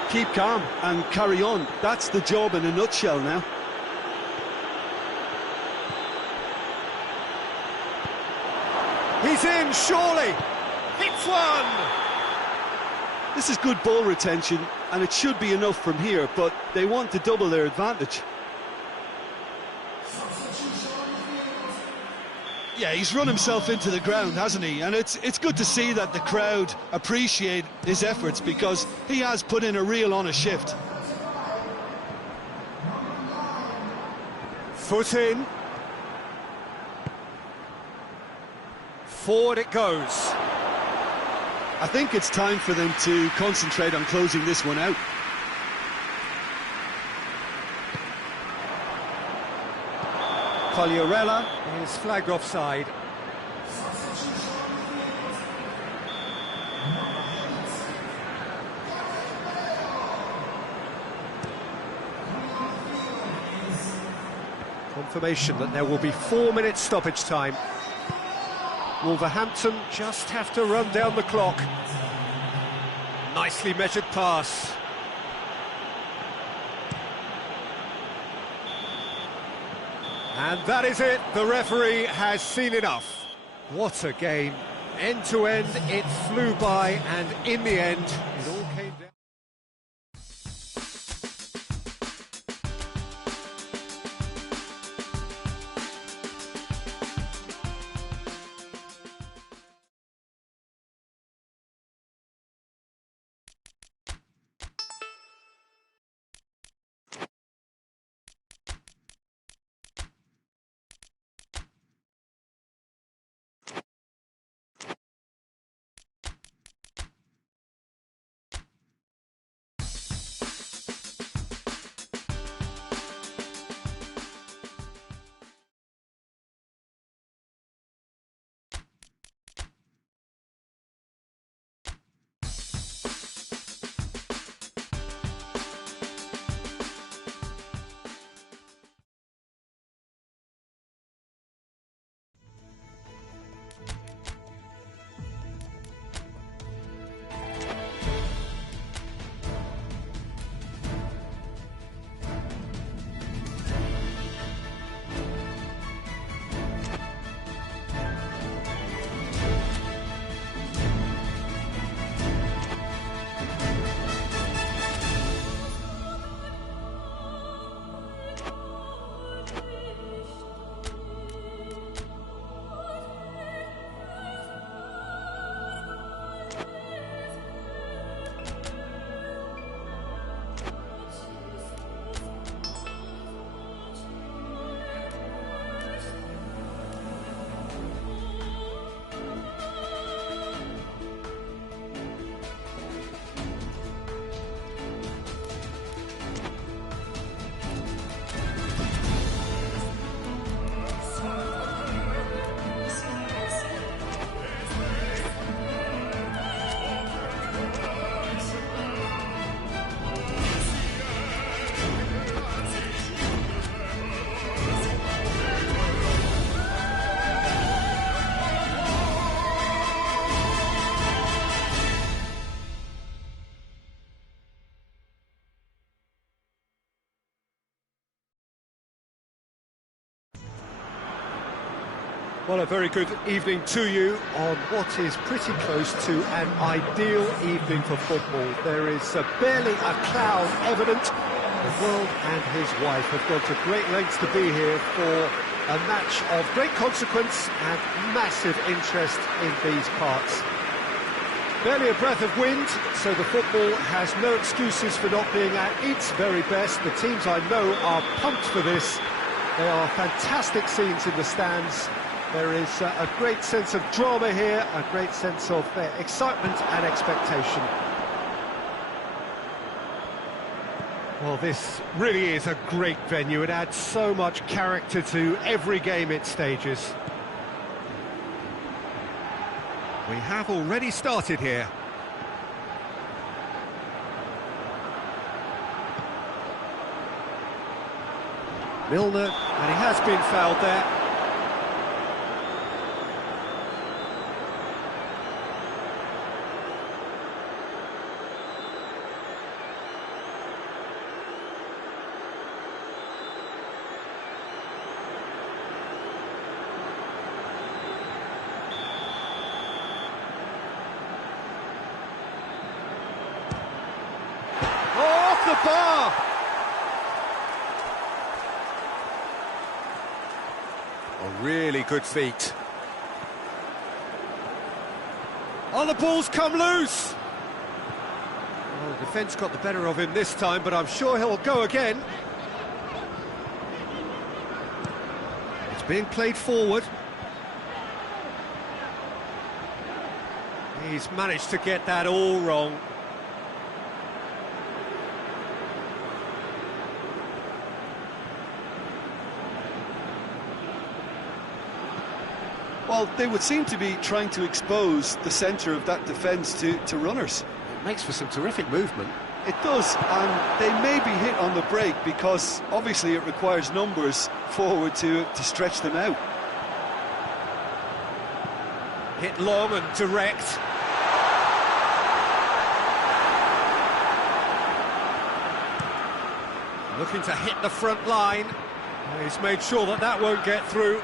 Keep calm and carry on. That's the job in a nutshell now. He's in, surely! It's one! This is good ball retention, and it should be enough from here, but they want to double their advantage. Yeah, he's run himself into the ground, hasn't he? And it's good to see that the crowd appreciate his efforts, because he has put in a real honest shift. Foot in. Forward it goes. I think it's time for them to concentrate on closing this one out. Cogliarella is flagged offside. Confirmation that there will be 4 minutes stoppage time. Wolverhampton just have to run down the clock. Nicely measured pass. And that is it, the referee has seen enough. What a game. End to end, it flew by, and in the end, it all came down. Well, a very good evening to you on what is pretty close to an ideal evening for football. There is barely a cloud evident. The world and his wife have gone to great lengths to be here for a match of great consequence and massive interest in these parts. Barely a breath of wind, so the football has no excuses for not being at its very best. The teams I know are pumped for this. There are fantastic scenes in the stands. There is a great sense of drama here, a great sense of excitement and expectation. Well, this really is a great venue. It adds so much character to every game it stages. We have already started here. Milner, and he has been fouled there. Off the bar! A really good feat. Oh, the ball's come loose! Well, the defence got the better of him this time, but I'm sure he'll go again. being played forward. He's managed to get that all wrong. Well, they would seem to be trying to expose the centre of that defence to runners. It makes for some terrific movement. It does, and they may be hit on the break because obviously it requires numbers forward to stretch them out. Hit long and direct. Looking to hit the front line. He's made sure that that won't get through.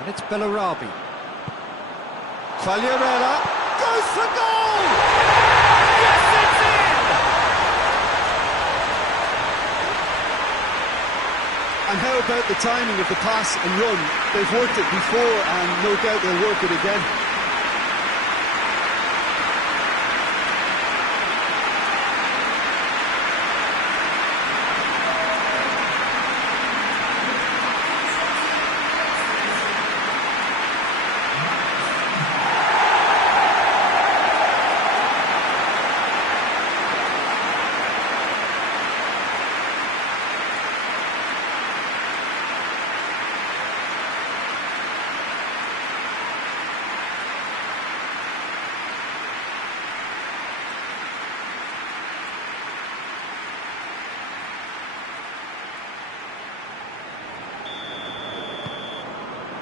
And it's Bellarabi. Quagliarella goes for goal! Yes, it's in! And how about the timing of the pass and run? They've worked it before and no doubt they'll work it again.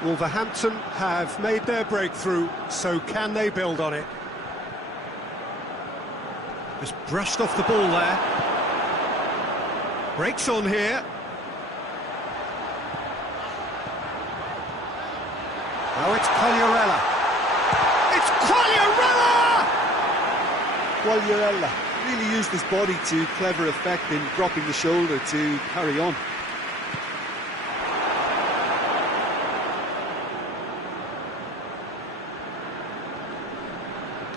Wolverhampton have made their breakthrough, so can they build on it? Just brushed off the ball there. Breaks on here. Now it's Quagliarella. It's Quagliarella! Quagliarella really used his body to clever effect in dropping the shoulder to carry on.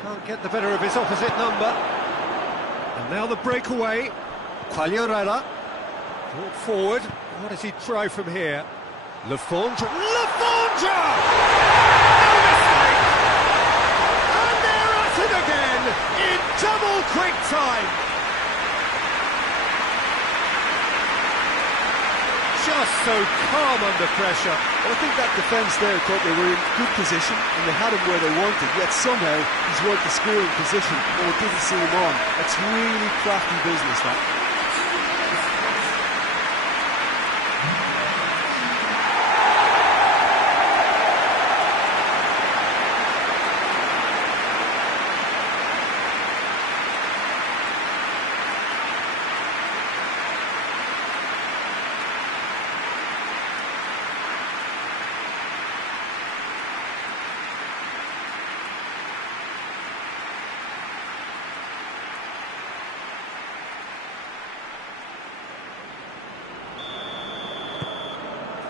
Can't get the better of his opposite number. And now the breakaway. Quagliarella. Brought forward. What does he try from here? Lafondra. Lafondra! No mistake! And they're at it again in double quick time. Just so calm under pressure. Well, I think that defence there thought they were in good position and they had him where they wanted, yet somehow he's worked the scoring position and it didn't see him on. That's really crafty business, that.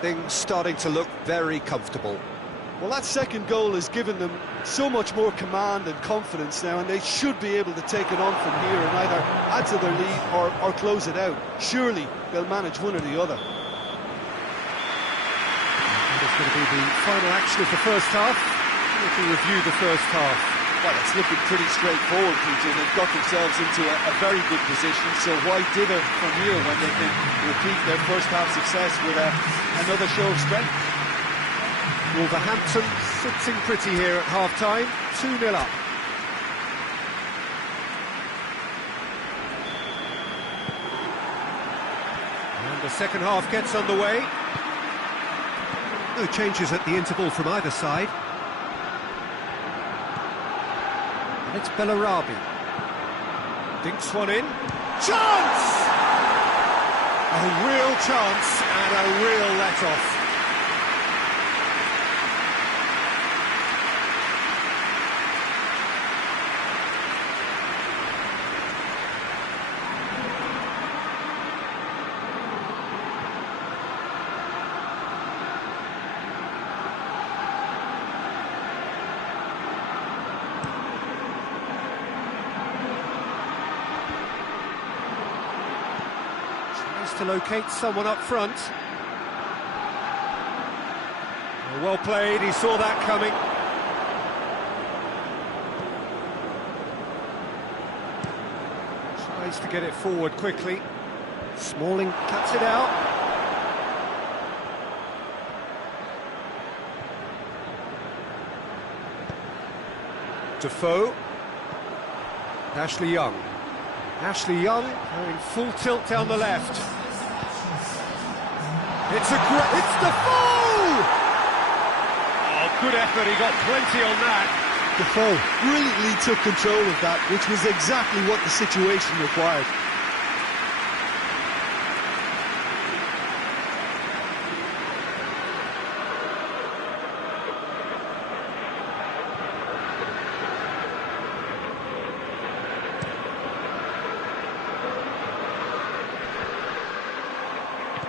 Things starting to look very comfortable. Well, that second goal has given them so much more command and confidence now, and they should be able to take it on from here and either add to their lead or close it out. Surely they'll manage one or the other. It's going to be the final action of the first half. We'll review the first half. Well, it's looking pretty straightforward, Peter. They've got themselves into a very good position, so why dither from here when they can repeat their first half success with another show of strength? Wolverhampton sitting pretty here at half-time, 2-0 up. And the second half gets underway. No changes at the interval from either side. And it's Bellarabi. Dinks one in. Chance! A real chance and a real let-off. To locate someone up front. Well played, he saw that coming. Tries to get it forward quickly. Smalling cuts it out. Defoe. Ashley Young. Ashley Young going full tilt down the left. It's Defoe! Oh, good effort, he got plenty on that. Defoe brilliantly took control of that, which was exactly what the situation required.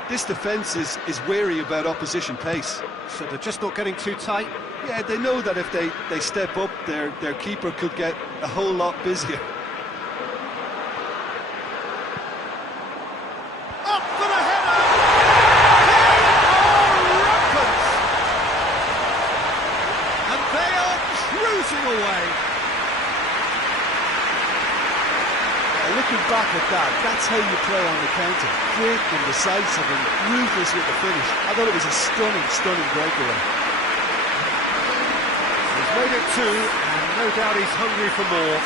This defence is wary about opposition pace. So they're just not getting too tight. Yeah, they know that if they step up, their keeper could get a whole lot busier. Up for the header! They are rampant! And they are cruising away. Looking back at that, that's how you play on the counter. Quick and decisive and ruthless with the finish. I thought it was a stunning breakaway. He's made it two, and no doubt he's hungry for more.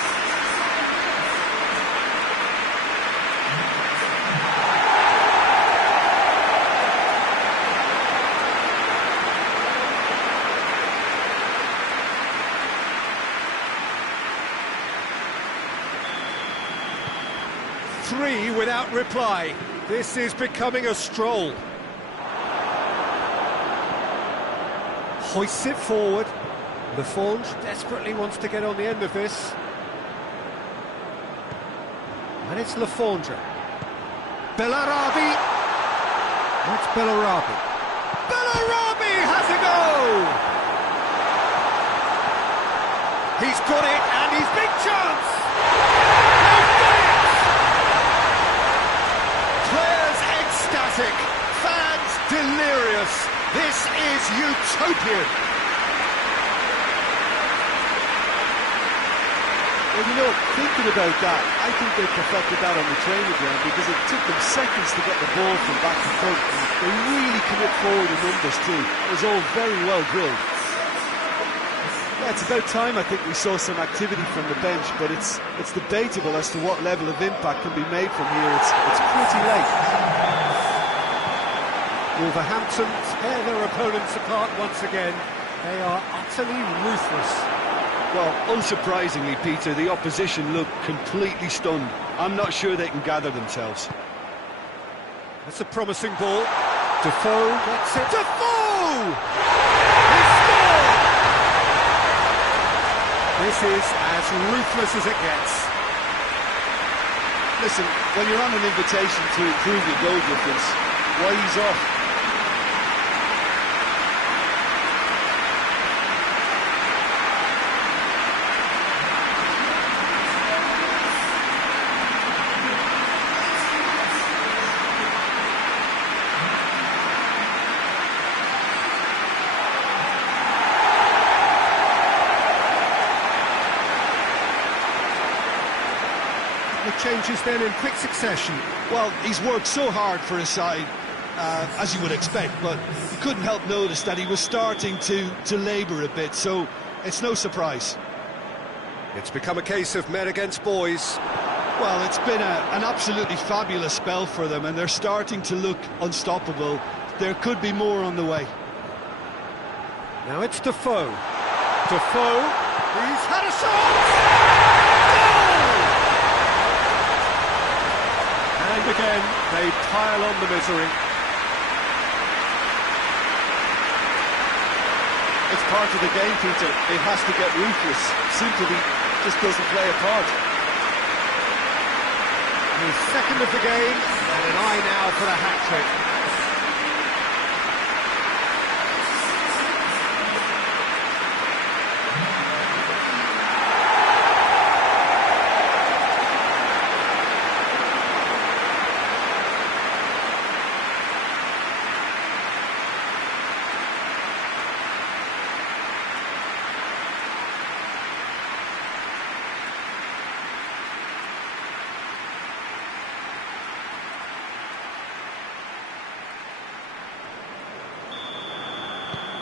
Three without reply. This is becoming a stroll. Hoists it forward. Lafond desperately wants to get on the end of this. And it's Lafondre. Bellarabi. That's Bellarabi. Bellarabi has a go! He's got it, and he's big chance! Fans delirious. This is utopian. Well, you know, thinking about that, I think they perfected that on the training ground because it took them seconds to get the ball from back to front. And they really commit forward in numbers too. It was all very well drilled. Yeah, it's about time I think we saw some activity from the bench, but it's debatable as to what level of impact can be made from here. It's pretty late. Wolverhampton tear their opponents apart once again. They are utterly ruthless. Well, unsurprisingly, Peter, the opposition look completely stunned. I'm not sure they can gather themselves. That's a promising ball. Defoe gets it. Defoe! He scored! This is as ruthless as it gets. Listen, when you're on an invitation to improve your goal difference, why ease off? Changes then in quick succession. Well, he's worked so hard for his side, as you would expect, but you couldn't help notice that he was starting to labour a bit, so it's no surprise. It's become a case of men against boys. Well, it's been an absolutely fabulous spell for them, and they're starting to look unstoppable. There could be more on the way. Now it's Defoe. Defoe, he's had a shot! And again, they pile on the misery. It's part of the game, Peter. It has to get ruthless. Sympathy just doesn't play a part. His second of the game, and an eye now for the hat-trick.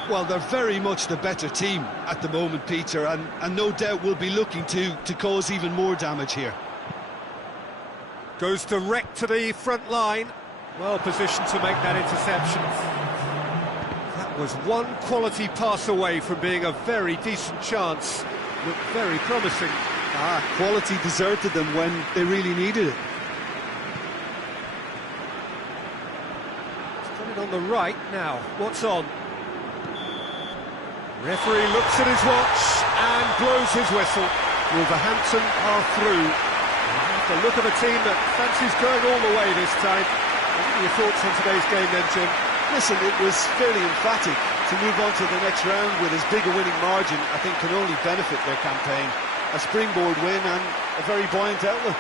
Well, they're very much the better team at the moment, Peter, and no doubt will be looking to cause even more damage here. Goes direct to the front line. Well positioned to make that interception. That was one quality pass away from being a very decent chance. Looked very promising. Quality deserted them when they really needed it. It's coming on the right now. What's on? Referee looks at his watch and blows his whistle. Wolverhampton are through. The look of a team that fancies going all the way this time. What are your thoughts on today's game then, Jim? Listen, it was fairly emphatic. To move on to the next round with as big a winning margin, I think can only benefit their campaign. A springboard win and a very buoyant outlook.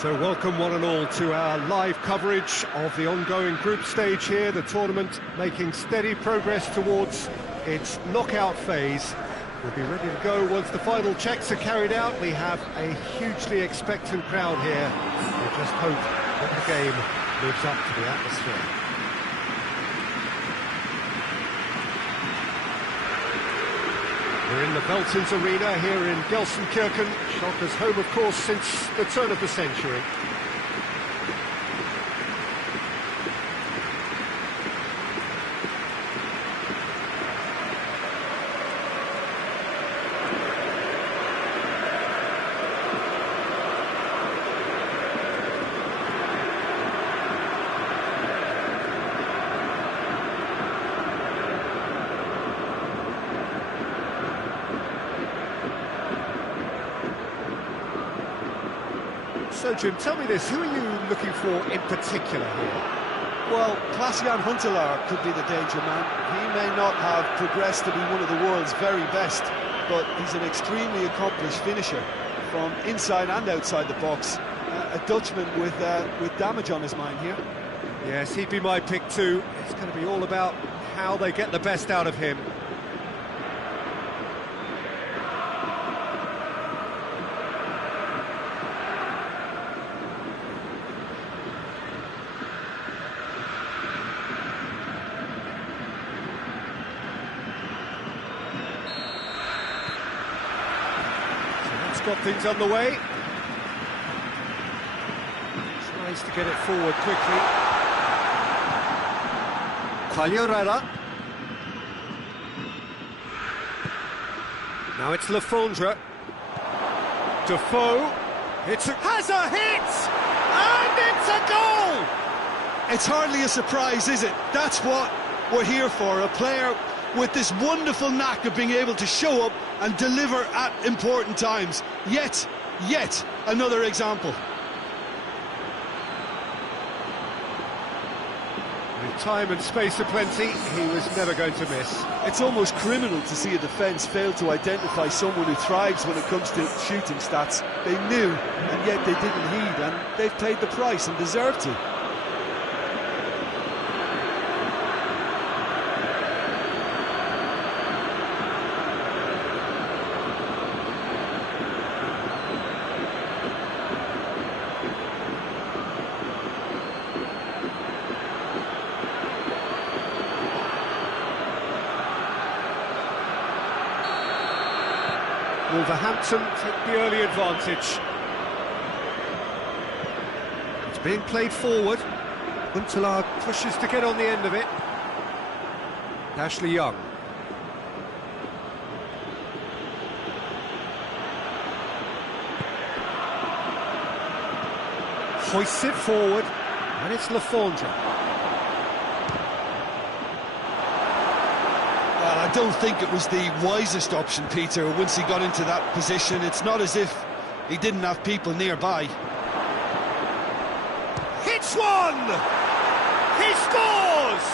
So welcome one and all to our live coverage of the ongoing group stage here, the tournament making steady progress towards its knockout phase. We'll be ready to go once the final checks are carried out. We have a hugely expectant crowd here. We just hope that the game lives up to the atmosphere. We're in the Veltins Arena here in Gelsenkirchen, Schalke's home, of course, since the turn of the century. So, Jim, tell me this, who are you looking for in particular here? Well, Klaas-Jan Huntelaar could be the danger man. He may not have progressed to be one of the world's very best, but he's an extremely accomplished finisher from inside and outside the box. A Dutchman with damage on his mind here. Yes, he'd be my pick too. It's going to be all about how they get the best out of him. Got things underway. Tries to get it forward quickly. Quagliarella. Now it's Lefondre. Defoe. Has a hit! And it's a goal! It's hardly a surprise, is it? That's what we're here for. A player with this wonderful knack of being able to show up and deliver at important times. Yet another example. With time and space aplenty, he was never going to miss. It's almost criminal to see a defence fail to identify someone who thrives when it comes to shooting stats. They knew, and yet they didn't heed, and they've paid the price and deserve to. Wolverhampton take the early advantage. It's being played forward. Huntelaar pushes to get on the end of it. Ashley Young. Hoists it forward, and it's Lafondra. Well, I don't think it was the wisest option, Peter, once he got into that position. It's not as if he didn't have people nearby. Hits one! He scores!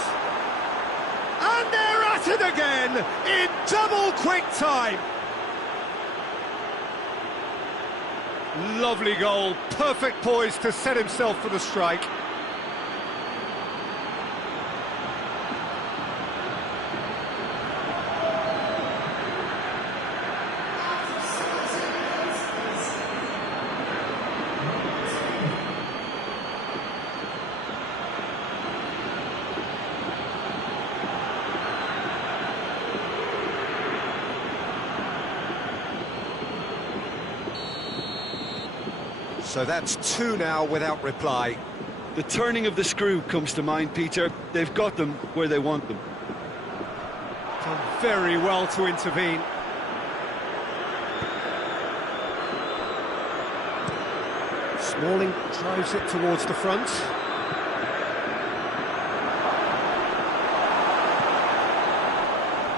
And they're at it again in double quick time. Lovely goal, perfect poise to set himself for the strike. So that's two now without reply. The turning of the screw comes to mind, Peter. They've got them where they want them. Done very well to intervene. Smalling drives it towards the front.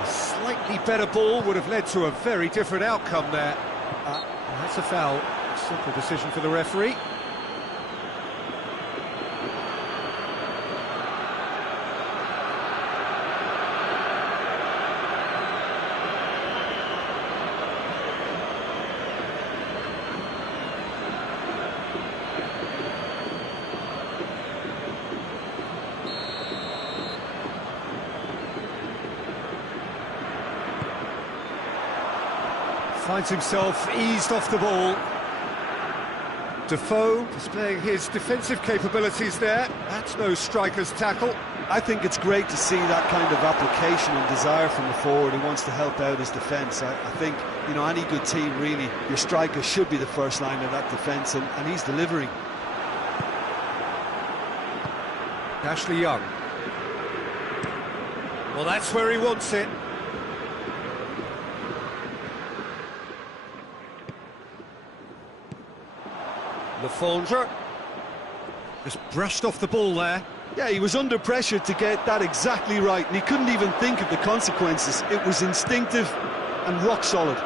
A slightly better ball would have led to a very different outcome there. That's a foul. Simple decision for the referee. Finds himself eased off the ball. Defoe displaying his defensive capabilities there. That's no striker's tackle. I think it's great to see that kind of application and desire from the forward who wants to help out his defence. I think, you know, any good team, really, your striker should be the first line of that defence, and he's delivering. Ashley Young. Well, that's where he wants it. Lafondra just brushed off the ball there. Yeah, he was under pressure to get that exactly right, and he couldn't even think of the consequences. It was instinctive and rock solid.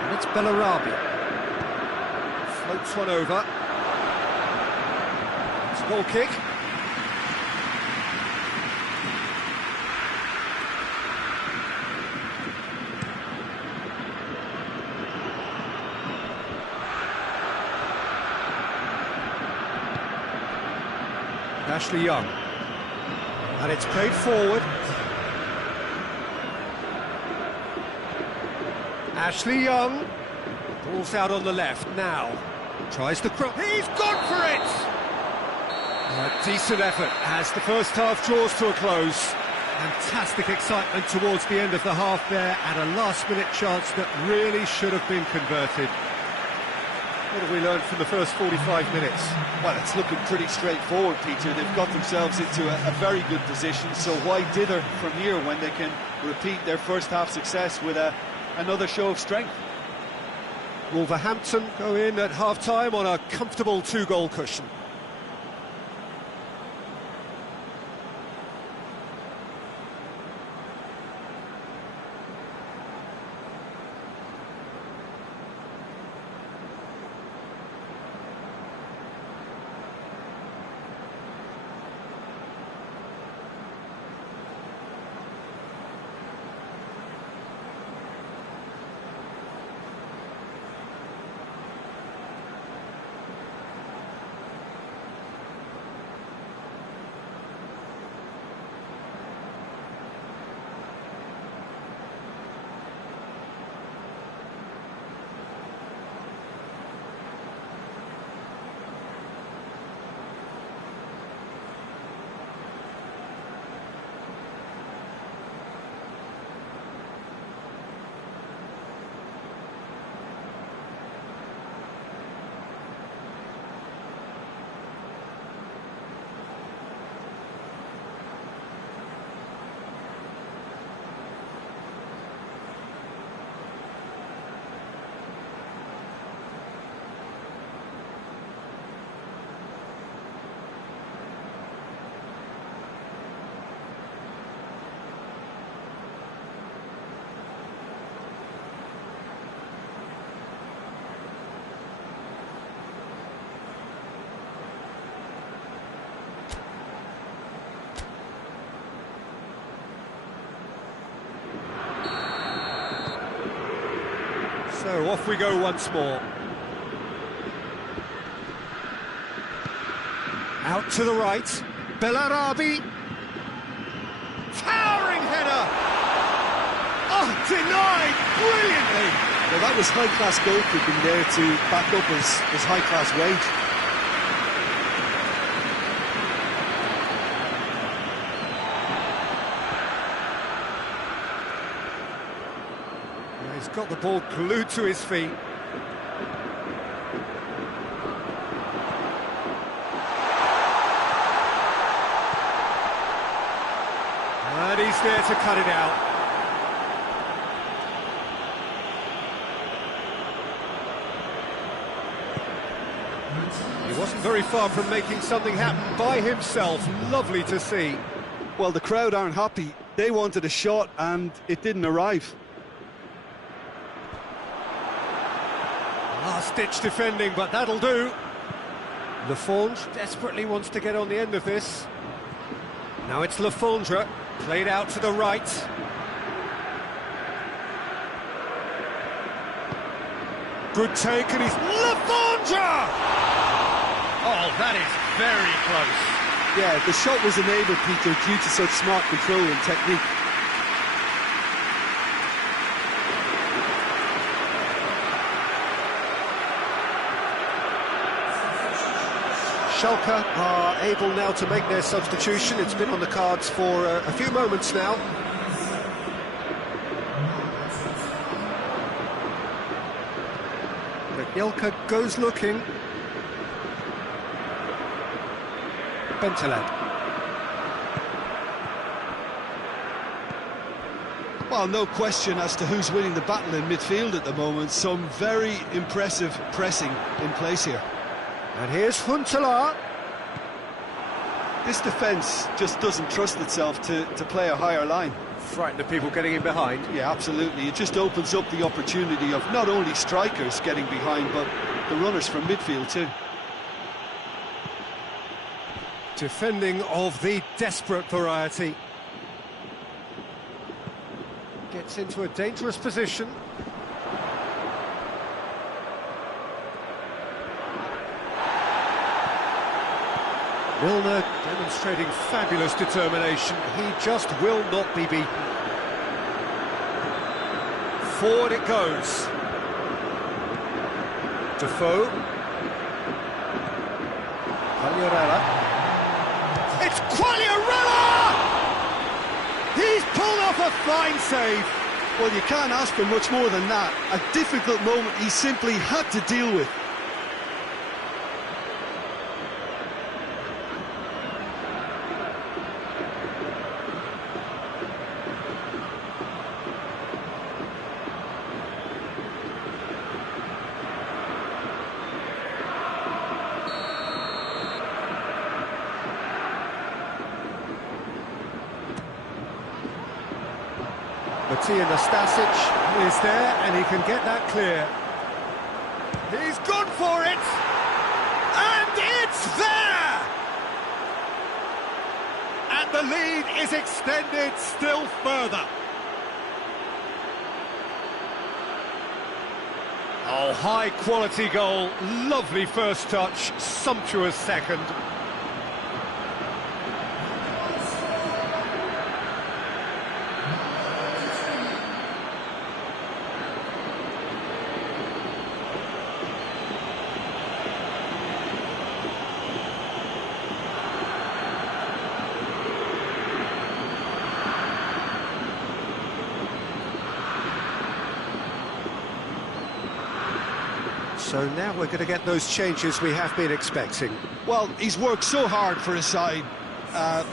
And it's Bellarabi. Floats one over. It's a goal kick. Ashley Young, and it's played forward. Ashley Young, ball's out on the left now. Tries the cross. He's gone for it! A decent effort as the first half draws to a close. Fantastic excitement towards the end of the half there, and a last-minute chance that really should have been converted. What have we learned from the first 45 minutes? Well, it's looking pretty straightforward, Peter. They've got themselves into a very good position, so why dither from here when they can repeat their first half success with another show of strength? Wolverhampton go in at half-time on a comfortable two-goal cushion. So off we go once more. Out to the right, Bellarabi. Towering header! Oh, denied brilliantly! Well, that was high-class goalkeeping there to back up his high-class wage. He's got the ball glued to his feet. And he's there to cut it out. He wasn't very far from making something happen by himself. Lovely to see. Well, the crowd aren't happy. They wanted a shot and it didn't arrive. Last-ditch defending, but that'll do. Lafondre desperately wants to get on the end of this. Now it's Lafondre, played out to the right. Good take, and he's Lafondre! Oh, that is very close. Yeah, the shot was enabled, Peter, due to such smart control and technique. Schalke are able now to make their substitution. It's been on the cards for a few moments now. Jagielka goes looking. Bentaleb. Well, no question as to who's winning the battle in midfield at the moment. Some very impressive pressing in place here. And here's Huntelaar. This defence just doesn't trust itself to play a higher line. Frightened of people getting in behind. Yeah, absolutely. It just opens up the opportunity of not only strikers getting behind, but the runners from midfield too. Defending of the desperate variety. Gets into a dangerous position. Milner demonstrating fabulous determination. He just will not be beaten. Forward it goes. Defoe. Quagliarella. It's Quagliarella! He's pulled off a fine save. Well, you can't ask for much more than that. A difficult moment he simply had to deal with. Matija Nastasic is there, and he can get that clear. He's gone for it! And it's there! And the lead is extended still further. Oh, high-quality goal, lovely first touch, sumptuous second. So now we're going to get those changes we have been expecting. Well, he's worked so hard for his side,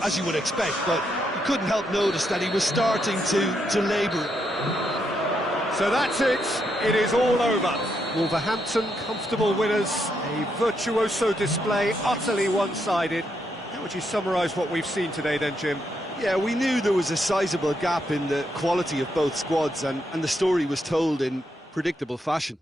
as you would expect, but you couldn't help notice that he was starting to labour it. So that's it. It is all over. Wolverhampton, comfortable winners. A virtuoso display, utterly one-sided. How would you summarise what we've seen today then, Jim? Yeah, we knew there was a sizable gap in the quality of both squads, and the story was told in predictable fashion.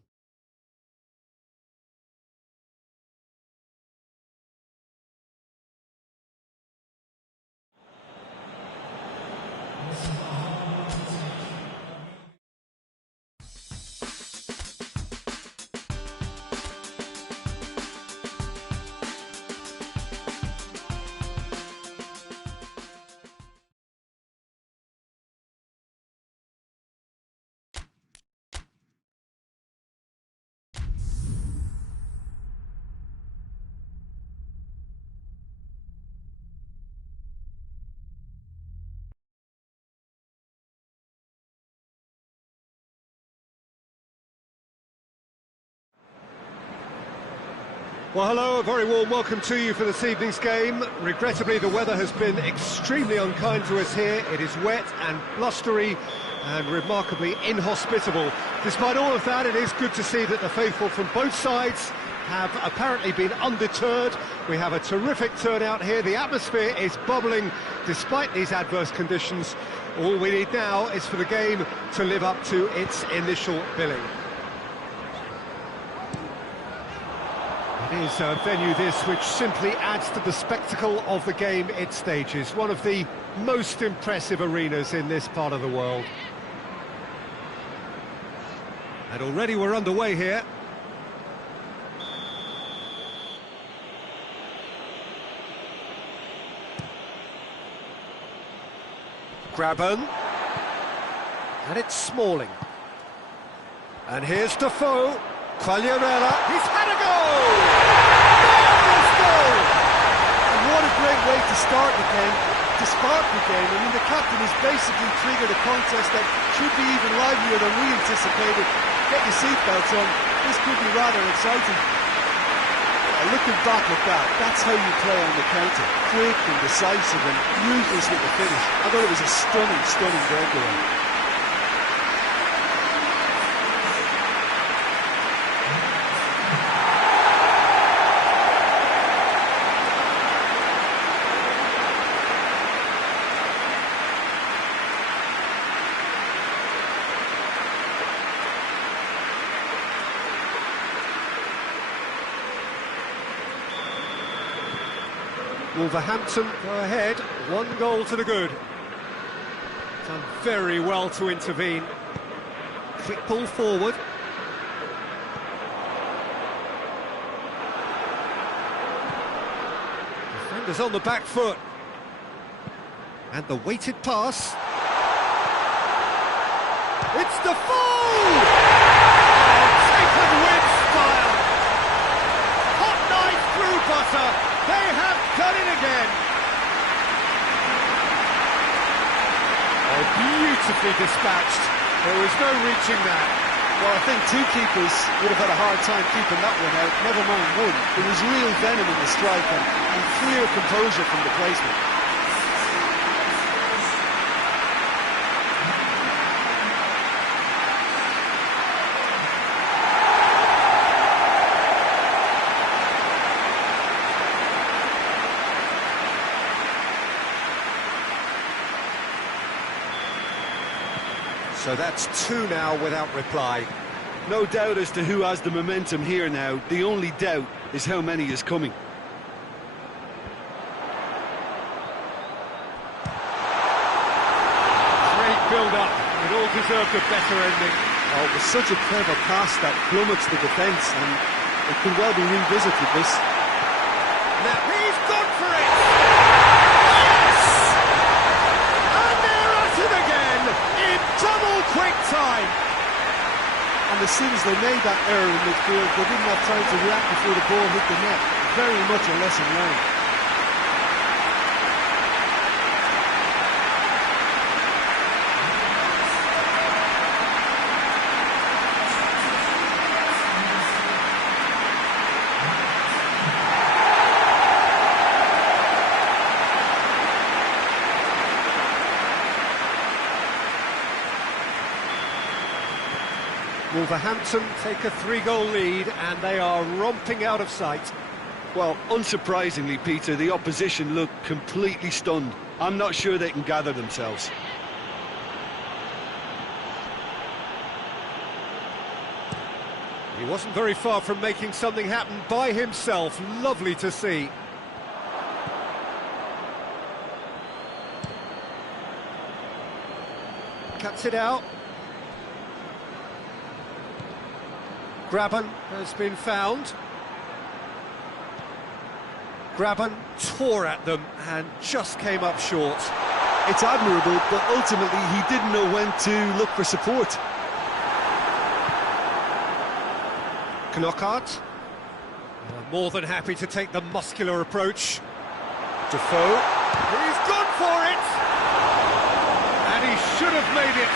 Well, hello, a very warm welcome to you for this evening's game. Regrettably, the weather has been extremely unkind to us here. It is wet and blustery and remarkably inhospitable. Despite all of that, it is good to see that the faithful from both sides have apparently been undeterred. We have a terrific turnout here. The atmosphere is bubbling despite these adverse conditions. All we need now is for the game to live up to its initial billing. It is a venue this which simply adds to the spectacle of the game it stages. One of the most impressive arenas in this part of the world. And already we're underway here. Graben. And it's Smalling. And here's Defoe. Quagliarella. He's had a goal! Marvellous goal! And what a great way to start the game, to spark the game. I mean, the captain has basically triggered a contest that should be even livelier than we anticipated. Get your seatbelts on. This could be rather exciting. Looking back at that, that's how you play on the counter. Quick and decisive and ruthless with the finish. I thought it was a stunning, stunning breakaway. Wolverhampton go ahead, 1 goal to the good. Done very well to intervene. Quick pull forward. Defenders on the back foot. And the weighted pass. It's Defoe! Oh, taken with style. Hot knife through butter. They have done it again. Oh, beautifully dispatched. There was no reaching that. Well, I think two keepers would have had a hard time keeping that one out, never mind one. There was real venom in the strike and clear composure from the placement. So that's 2 now without reply. No doubt as to who has the momentum here now. The only doubt is how many is coming. Great build-up. It all deserved a better ending. Oh, it was such a clever pass that plummets the defence, and it could well be revisited, this. Now he's gone for it! Yes! And they're at it again in double quick time. And as soon as they made that error in midfield, they didn't have time to react before the ball hit the net. Very much a lesson learned. Wolverhampton take a 3-goal lead and they are romping out of sight. Well, unsurprisingly, Peter, the opposition look completely stunned. I'm not sure they can gather themselves. He wasn't very far from making something happen by himself. Lovely to see. Cuts it out. Graben has been found. Graben tore at them and just came up short. It's admirable, but ultimately he didn't know when to look for support. Knockaert, more than happy to take the muscular approach. Defoe, he's gone for it! And he should have made it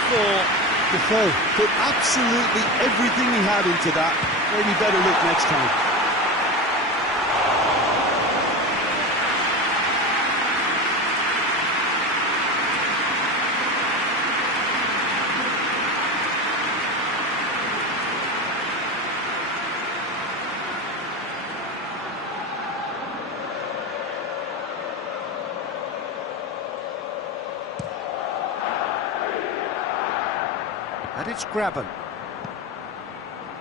4. Defoe put absolutely everything he had into that. Maybe better look next time. And it's Graben.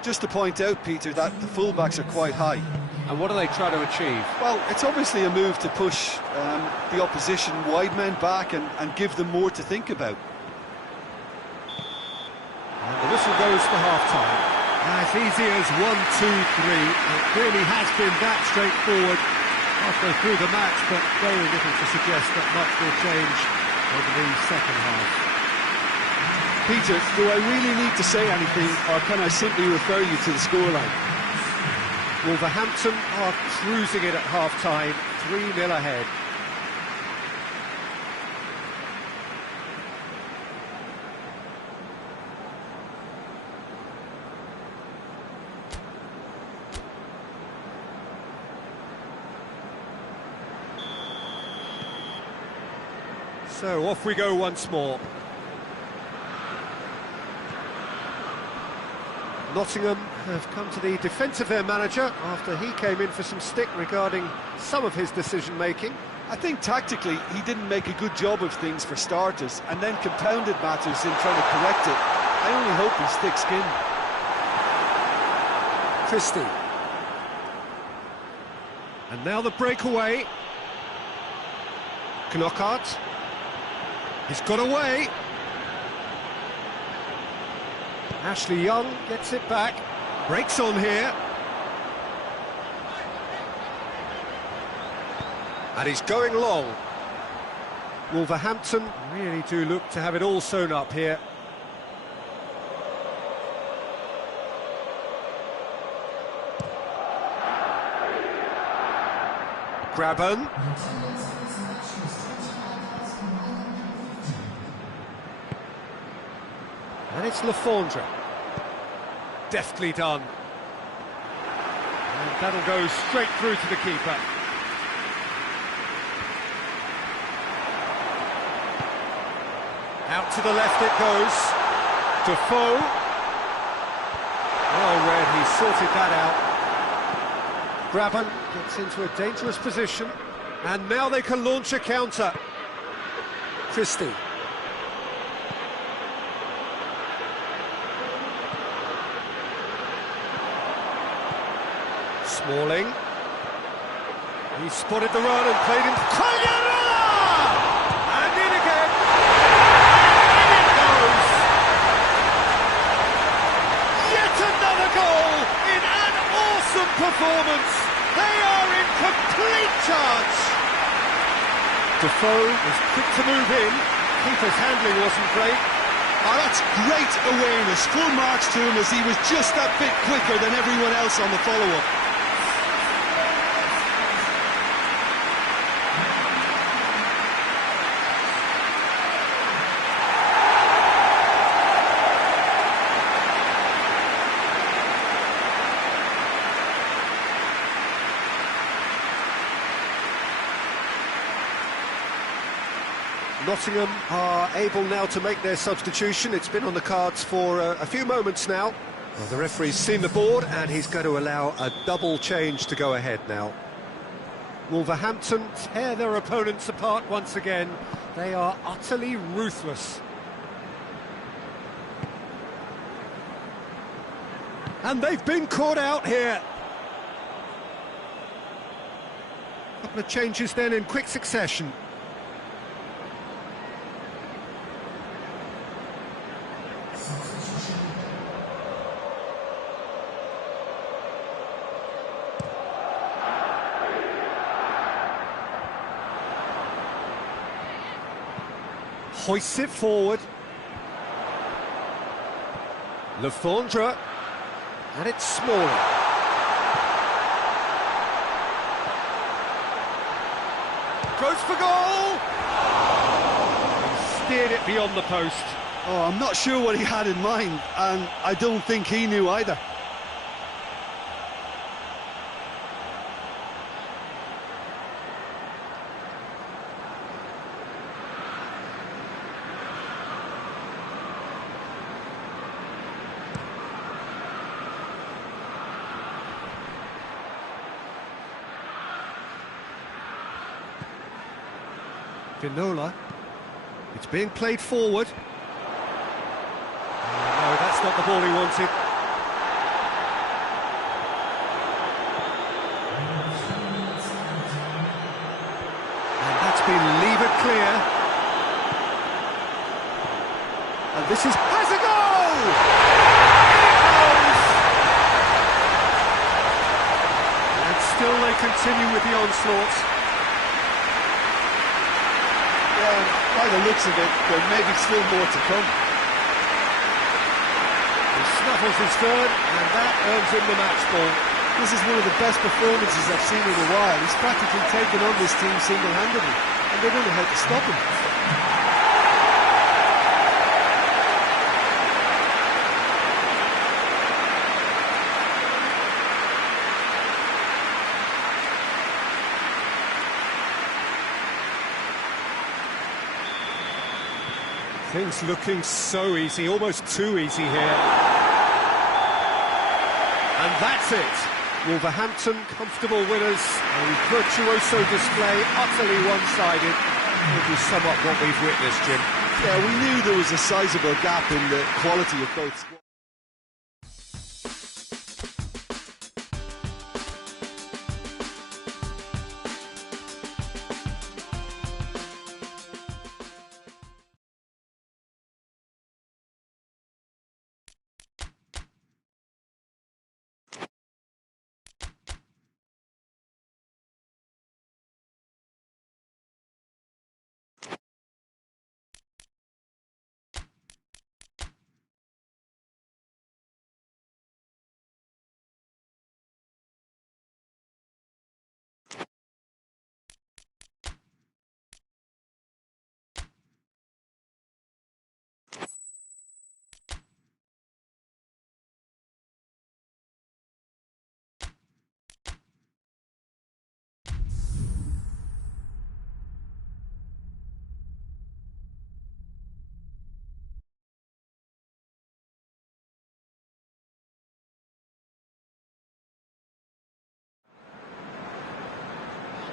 Just to point out, Peter, that the fullbacks are quite high. And what do they try to achieve? Well, it's obviously a move to push the opposition wide men back and give them more to think about. And the whistle goes for half-time. As easy as 1, 2, 3. It really has been that straightforward halfway through the match, but very little to suggest that much will change over the second half. Peter, do I really need to say anything, or can I simply refer you to the scoreline? Wolverhampton are cruising it at half-time, 3-0 ahead. So off we go once more. Nottingham have come to the defence of their manager after he came in for some stick regarding some of his decision-making. I think tactically he didn't make a good job of things for starters, and then compounded matters in trying to correct it. I only hope he's thick-skinned. Christie. And now the breakaway. Knockaert. He's got away. Ashley Young gets it back. Breaks on here. And he's going long. Wolverhampton really do look to have it all sewn up here. Graben. And it's Lafondra. Deftly done. And that'll go straight through to the keeper. Out to the left it goes. Defoe. Oh, Red, he sorted that out. Graben gets into a dangerous position. And now they can launch a counter. Christie. Smalling. He spotted the run and played him. Quagliarella! And in again. And it goes. Yet another goal in an awesome performance. They are in complete charge. Defoe was quick to move in. Keeper's handling wasn't great. Oh, that's great awareness. Full marks to him as he was just that bit quicker than everyone else on the follow-up. Nottingham are able now to make their substitution. It's been on the cards for a few moments now. Well, the referee's seen the board and he's going to allow a double change to go ahead now. Wolverhampton tear their opponents apart once again. They are utterly ruthless. And they've been caught out here. A couple of changes then in quick succession. Hoists it forward. Lafondra. And it's Smalling. Goes for goal! He steered it beyond the post. Oh, I'm not sure what he had in mind, and I don't think he knew either. Vinola. It's being played forward. Oh, no, That's not the ball he wanted. And that's been levered clear. And this has a goal! In it goes! And still they continue with the onslaughts. Yeah, by the looks of it, there may be still more to come. He snuffles his third, and that earns him the match ball. This is one of the best performances I've seen in a while. He's practically taken on this team single-handedly, and they don't know how to stop him. Things looking so easy, almost too easy here. And that's it. Wolverhampton, comfortable winners. A virtuoso display, utterly one-sided. Would you sum up what we've witnessed, Jim? Yeah, we knew there was a sizable gap in the quality of both squads.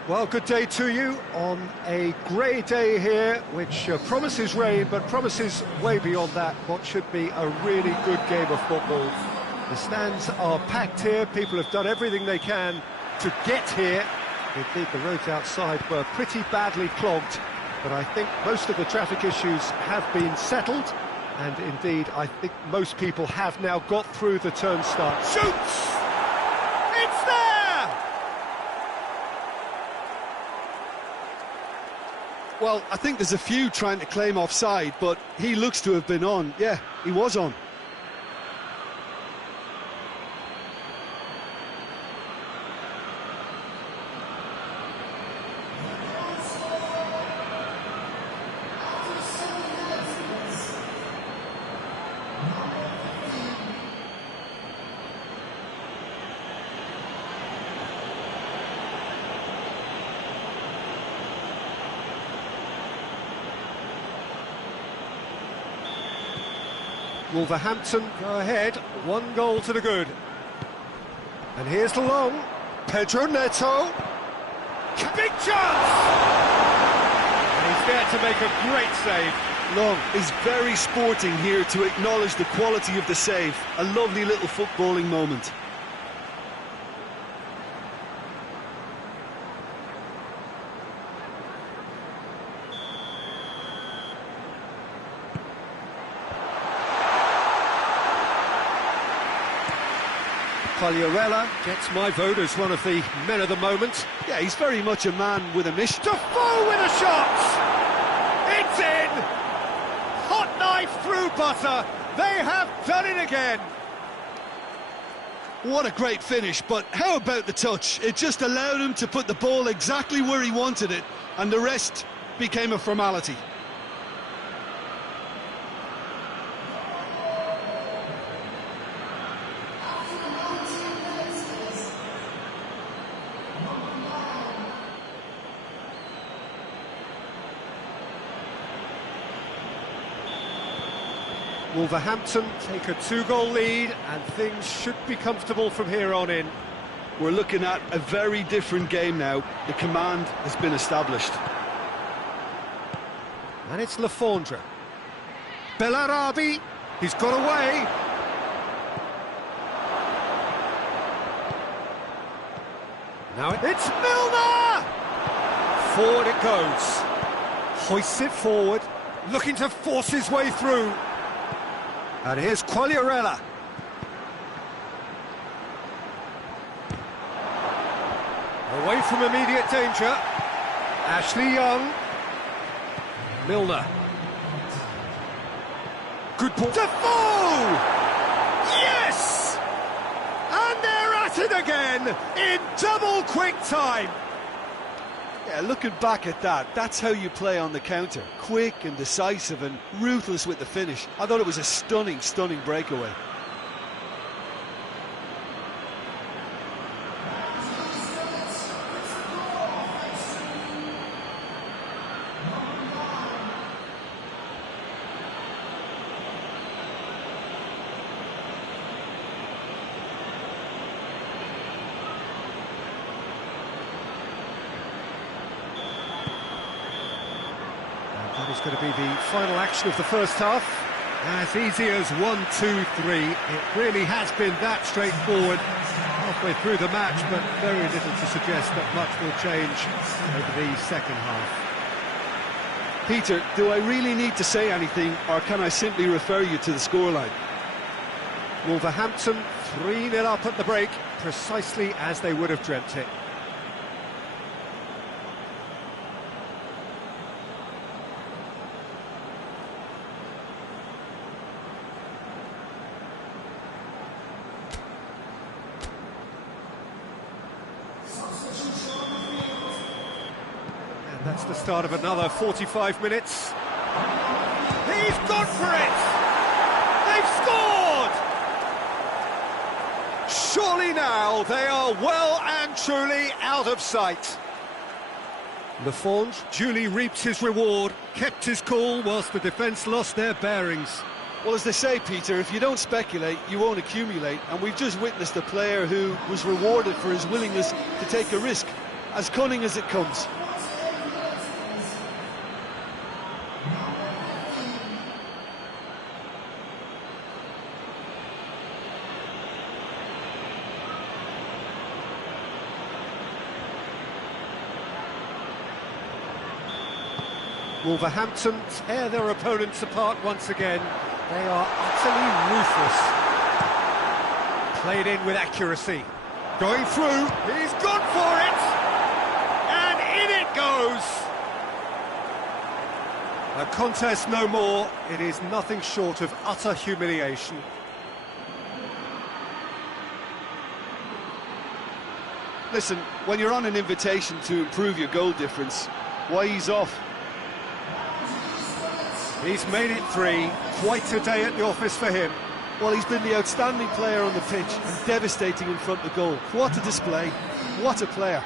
Well, good day to you on a grey day here, which promises rain, but promises way beyond that what should be a really good game of football. The stands are packed here, people have done everything they can to get here. Indeed, the roads outside were pretty badly clogged, but I think most of the traffic issues have been settled, and indeed, I think most people have now got through the turnstile. Shoots! It's there! Well, I think there's a few trying to claim offside, but he looks to have been on. Yeah, he was on. Wolverhampton go ahead, 1 goal to the good. And here's the long, Pedro Neto. Big chance! And he's there to make a great save. Long is very sporting here to acknowledge the quality of the save. A lovely little footballing moment. Pagliarella gets my vote as one of the men of the moment. Yeah, he's very much a man with a mission. Defoe with a shot! It's in! Hot knife through butter. They have done it again. What a great finish, but how about the touch? It just allowed him to put the ball exactly where he wanted it, and the rest became a formality. Wolverhampton take a 2-goal lead, and things should be comfortable from here on in. We're looking at a very different game now. The command has been established. And it's Lafondra. Bellarabi, he's got away. Now it's Milner! Forward it goes. Hoists it forward, looking to force his way through. And here's Quagliarella. Away from immediate danger. Ashley Young. Milner. Good ball. Defoe! Yes! And they're at it again in double quick time. Yeah, looking back at that, that's how you play on the counter. Quick and decisive and ruthless with the finish. I thought it was a stunning, stunning breakaway. That is going to be the final action of the first half. As easy as 1, 2, 3. It really has been that straightforward halfway through the match, but very little to suggest that much will change over the second half. Peter, do I really need to say anything, or can I simply refer you to the scoreline? Wolverhampton 3-0 up at the break, precisely as they would have dreamt it. That's the start of another 45 minutes. He's gone for it! They've scored! Surely now they are well and truly out of sight. Lafont duly reaped his reward, kept his cool whilst the defence lost their bearings. Well, as they say, Peter, if you don't speculate, you won't accumulate. And we've just witnessed a player who was rewarded for his willingness to take a risk, as cunning as it comes. Wolverhampton tear their opponents apart once again. They are utterly ruthless. Played in with accuracy. Going through, he's gone for it! And in it goes! A contest no more. It is nothing short of utter humiliation. Listen, when you're on an invitation to improve your goal difference, why ease off? He's made it 3, quite a day at the office for him. Well, he's been the outstanding player on the pitch and devastating in front of goal. What a display, what a player.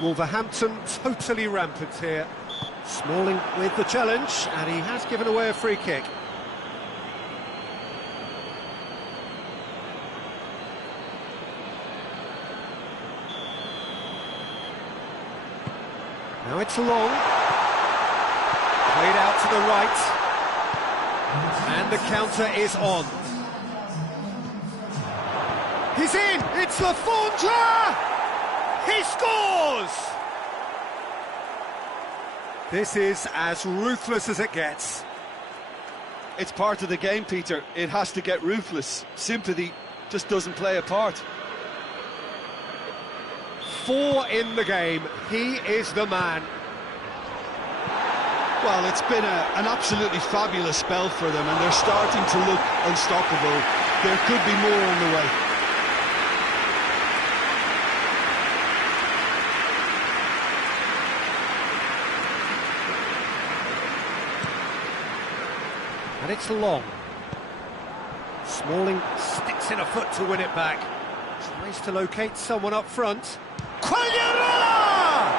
Wolverhampton totally rampant here. Smalling with the challenge, and he has given away a free kick. Now it's long. Played out to the right. And the counter is on. He's in! It's Lafondra! He scores! This is as ruthless as it gets. It's part of the game, Peter. It has to get ruthless. Sympathy just doesn't play a part. 4 in the game. He is the man. Well, it's been an absolutely fabulous spell for them, and they're starting to look unstoppable. There could be more on the way. And it's long. Smalling sticks in a foot to win it back. Tries to locate someone up front. Quagliarella!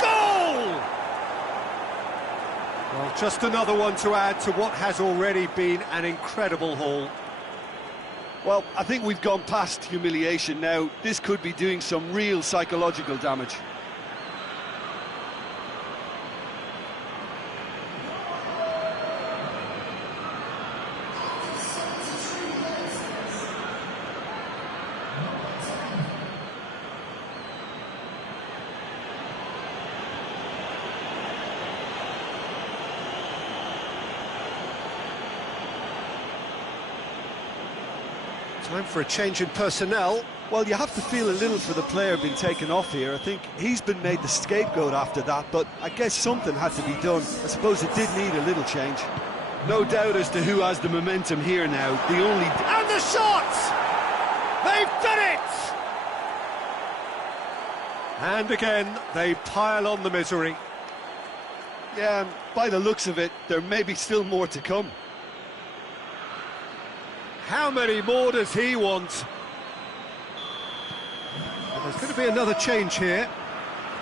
Goal! Well, Well, just another one to add to what has already been an incredible haul. Well, I think we've gone past humiliation now. This could be doing some real psychological damage. Time for a change in personnel. Well, you have to feel a little for the player being taken off here. I think he's been made the scapegoat after that, but I guess something had to be done. I suppose it did need a little change. No doubt as to who has the momentum here now. And the shot! They've done it! And again, they pile on the misery. Yeah, by the looks of it, there may be still more to come. How many more does he want? Well, there's going to be another change here.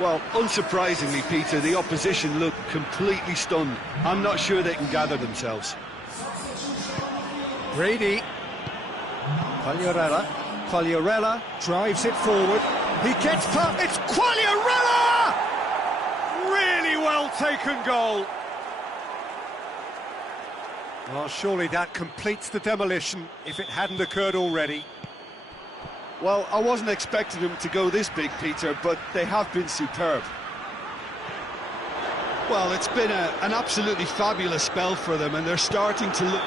Well, unsurprisingly, Peter, the opposition look completely stunned. I'm not sure they can gather themselves. Brady. Quagliarella drives it forward. He gets past. It's Quagliarella! Really well taken goal. Well, surely that completes the demolition if it hadn't occurred already. Well, I wasn't expecting them to go this big, Peter, but they have been superb. Well, it's been an absolutely fabulous spell for them, and they're starting to look...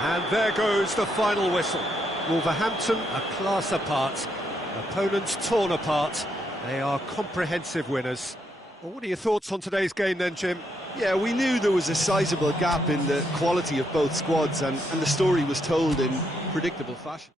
And there goes the final whistle. Wolverhampton a class apart. Opponents torn apart. They are comprehensive winners. Well, what are your thoughts on today's game then, Jim? Yeah, we knew there was a sizable gap in the quality of both squads, and the story was told in predictable fashion.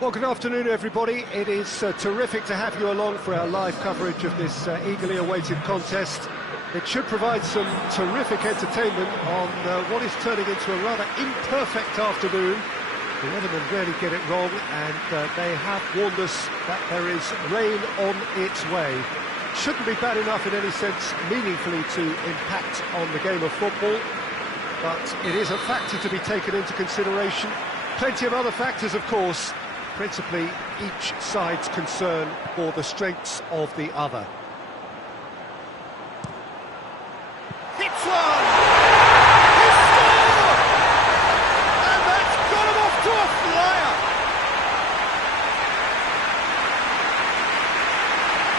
Well, good afternoon, everybody. It is terrific to have you along for our live coverage of this eagerly awaited contest. It should provide some terrific entertainment on what is turning into a rather imperfect afternoon. The weathermen rarely get it wrong, and they have warned us that there is rain on its way. Shouldn't be bad enough in any sense meaningfully to impact on the game of football, but it is a factor to be taken into consideration. Plenty of other factors, of course, principally each side's concern for the strengths of the other. Hits one! He scored! And that's got him off to a flyer!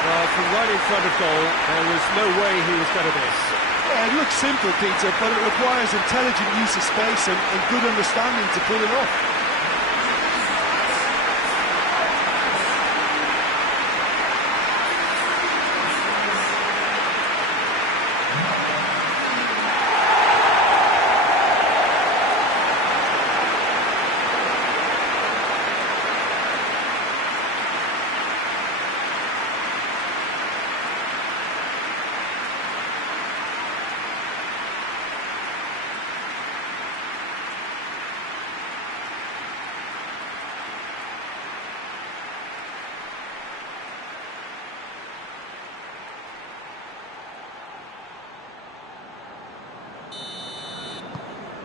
Well, from right in front of goal, there was no way he was going to miss. Yeah, it looks simple, Peter, but it requires intelligent use of space and good understanding to pull it off.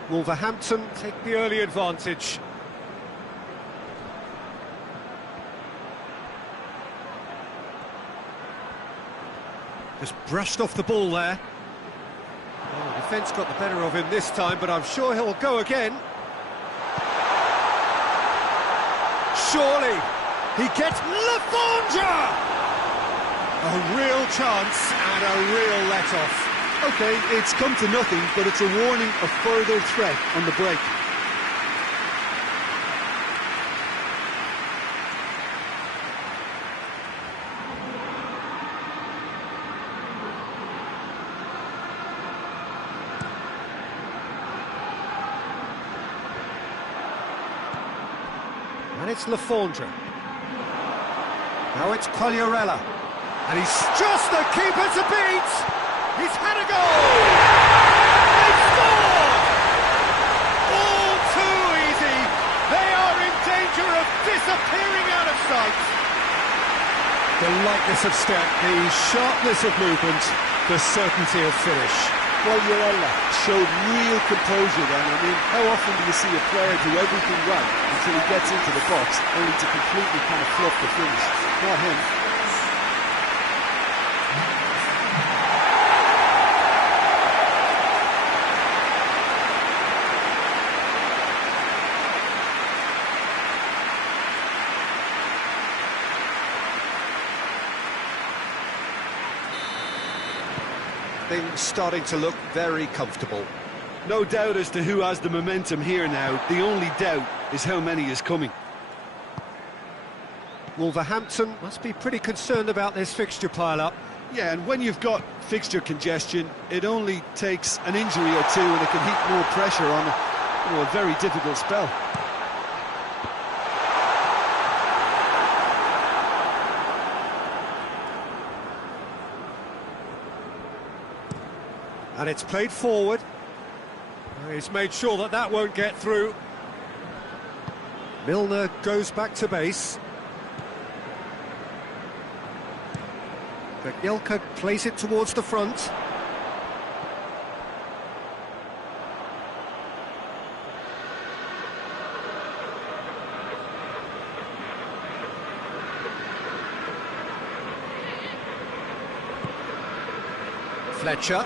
Wolverhampton take the early advantage. Just brushed off the ball there. Well, the defence got the better of him this time, but I'm sure he'll go again. Surely he gets Lafondra! A real chance and a real let-off. OK, it's come to nothing, but it's a warning of further threat on the break. And it's Lafondra. Now it's Quagliarella. And he's just the keeper to beat! He's had a goal! They've scored! All too easy! They are in danger of disappearing out of sight! The lightness of step, the sharpness of movement, the certainty of finish. Quagliarella showed real composure then. I mean, how often do you see a player do everything right until he gets into the box, only to completely kind of fluff the finish? Not him. Things starting to look very comfortable. No doubt as to who has the momentum here now. The only doubt is how many is coming. Wolverhampton must be pretty concerned about this fixture pile-up. Yeah, and when you've got fixture congestion, it only takes an injury or two and it can heap more pressure on a very difficult spell. And it's played forward. He's made sure that that won't get through. Milner goes back to base. Jagielka plays it towards the front. Fletcher.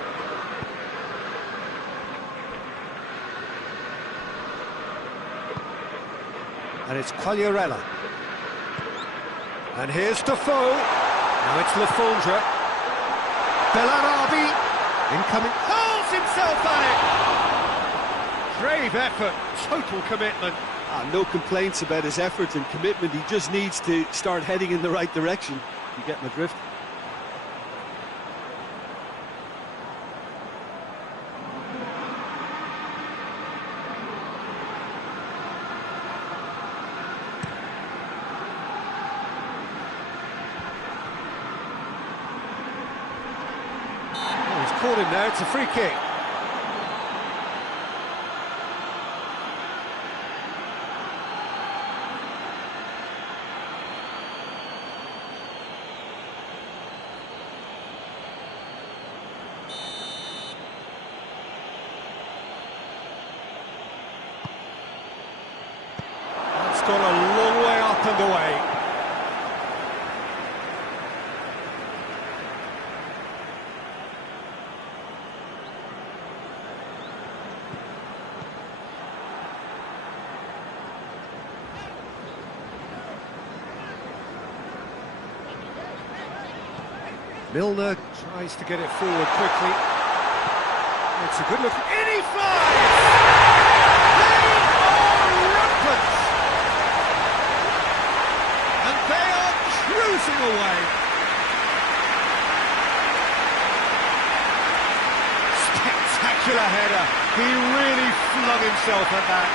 And it's Quagliarella. And here's Defoe. Now it's Lafondra. Bellarabi. Incoming. Hurls himself at it! Brave effort, total commitment. No complaints about his effort and commitment. He just needs to start heading in the right direction. You get my drift. caught him there, it's a free kick. It's gone a long way up and away. Milner tries to get it forward quickly. It's a good look. In he flies! They are rampant! And they are cruising away. Spectacular header. He really flung himself at that.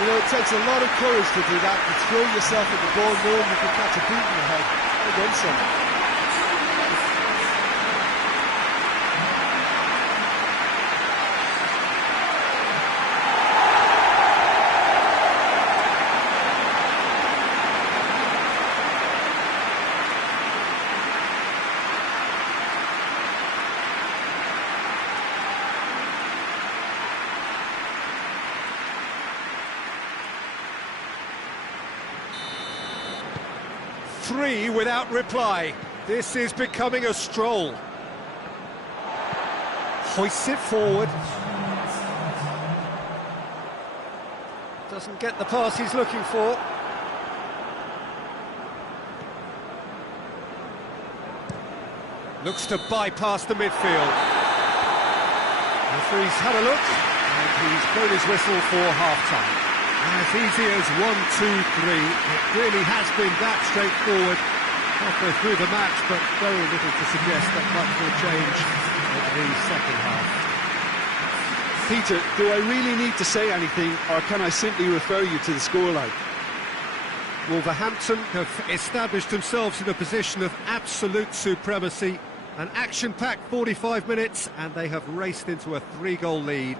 You know, it takes a lot of courage to do that, to throw yourself at the ball knowing you can catch a boot in the head. Well done, son. 3 without reply. This is becoming a stroll. Hoists it forward. Doesn't get the pass he's looking for. Looks to bypass the midfield. Referee's had a look, and he's blown his whistle for half-time. As easy as 1, 2, 3. It really has been that straightforward halfway through the match, but very little to suggest that much will change over the second half. Peter, do I really need to say anything, or can I simply refer you to the scoreline? Wolverhampton have established themselves in a position of absolute supremacy. An action-packed 45 minutes, and they have raced into a 3-goal lead.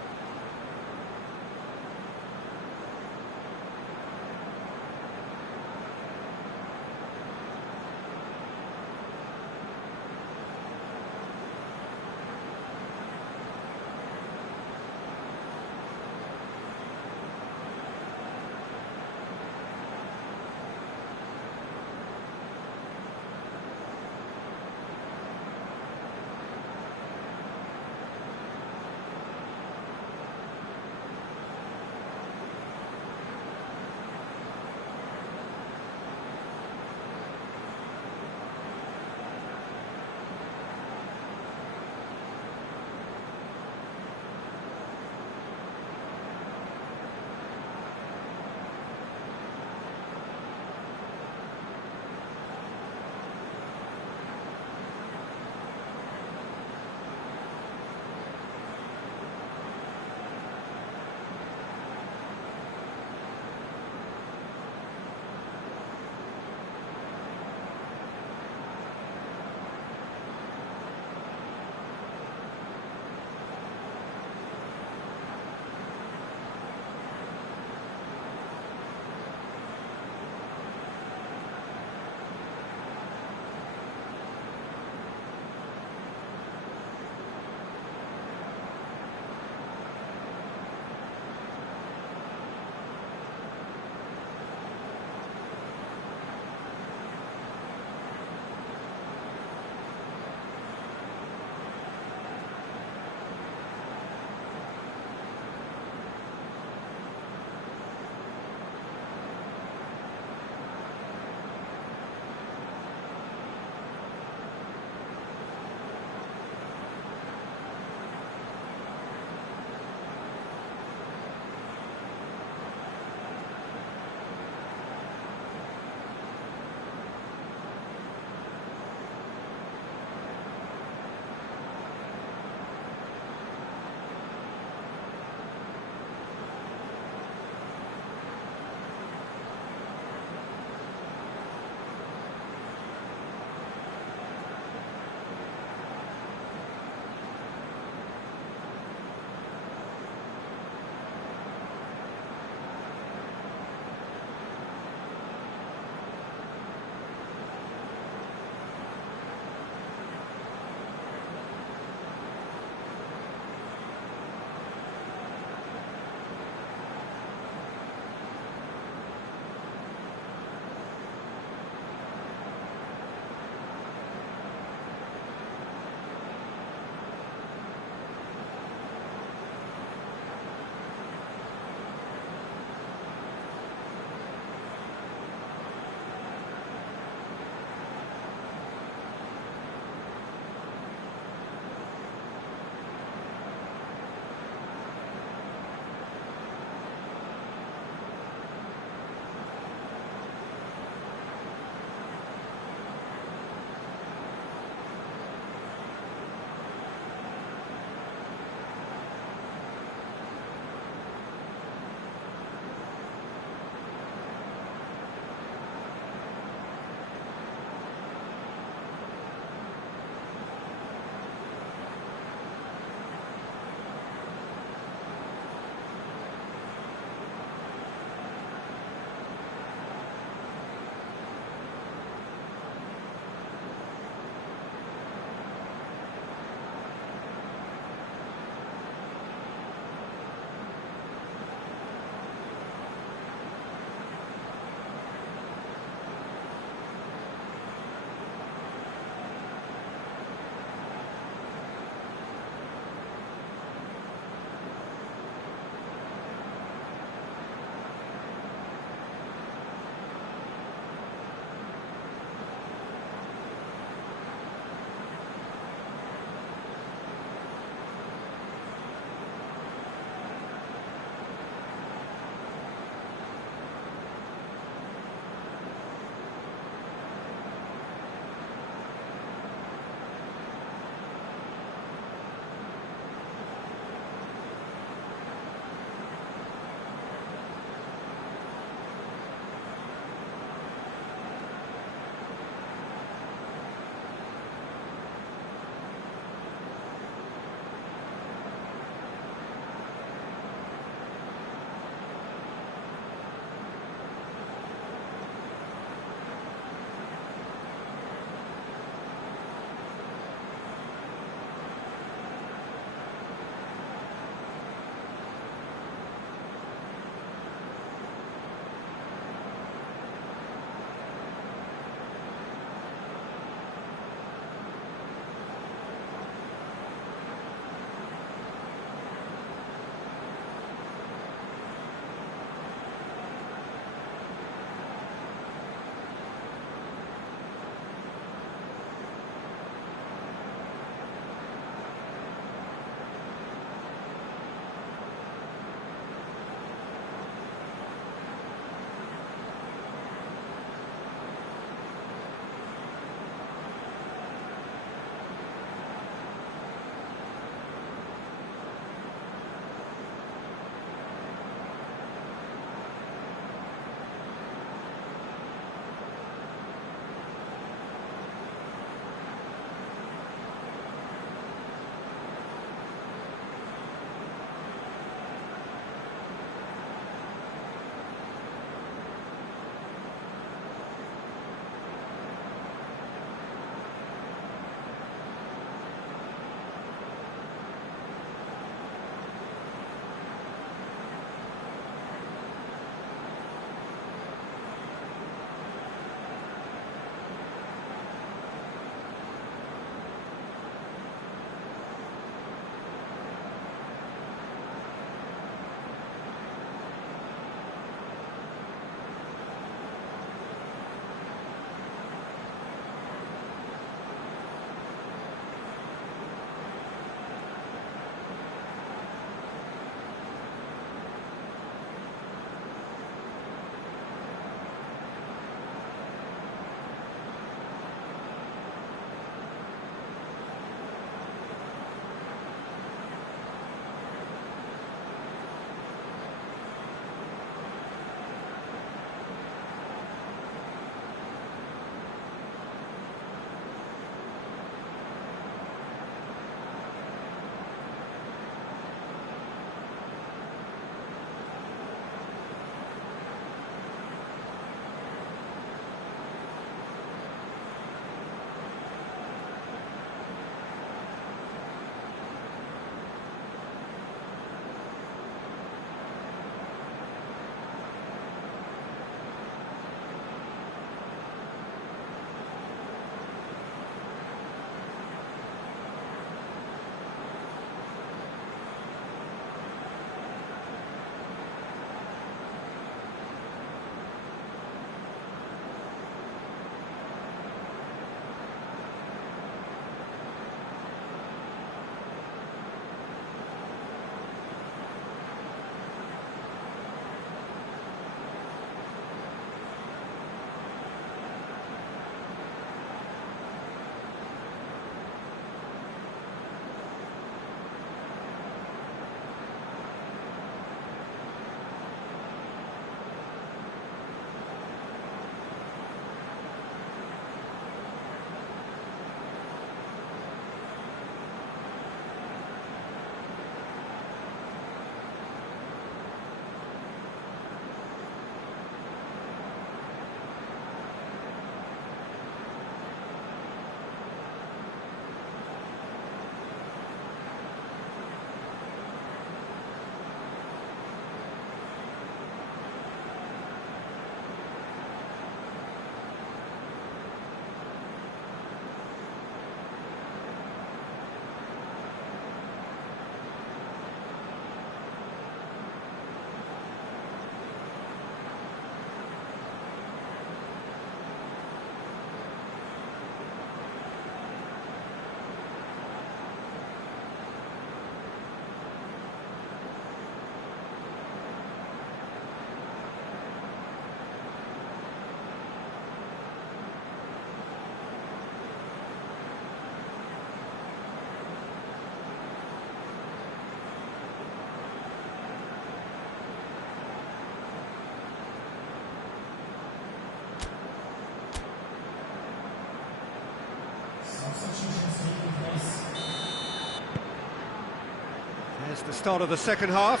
There's the start of the second half.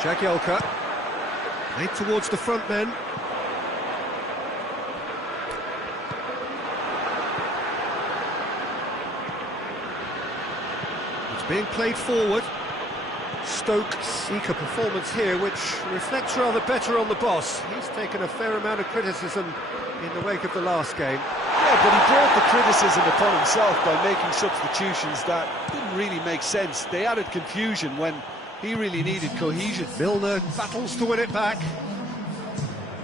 Jagielka, made towards the front men. It's being played forward. Stoke seek a performance here which reflects rather better on the boss. He's taken a fair amount of criticism in the wake of the last game. Yeah, but he brought the criticism upon himself by making substitutions that didn't really make sense. They added confusion when he really needed cohesion. Milner battles to win it back.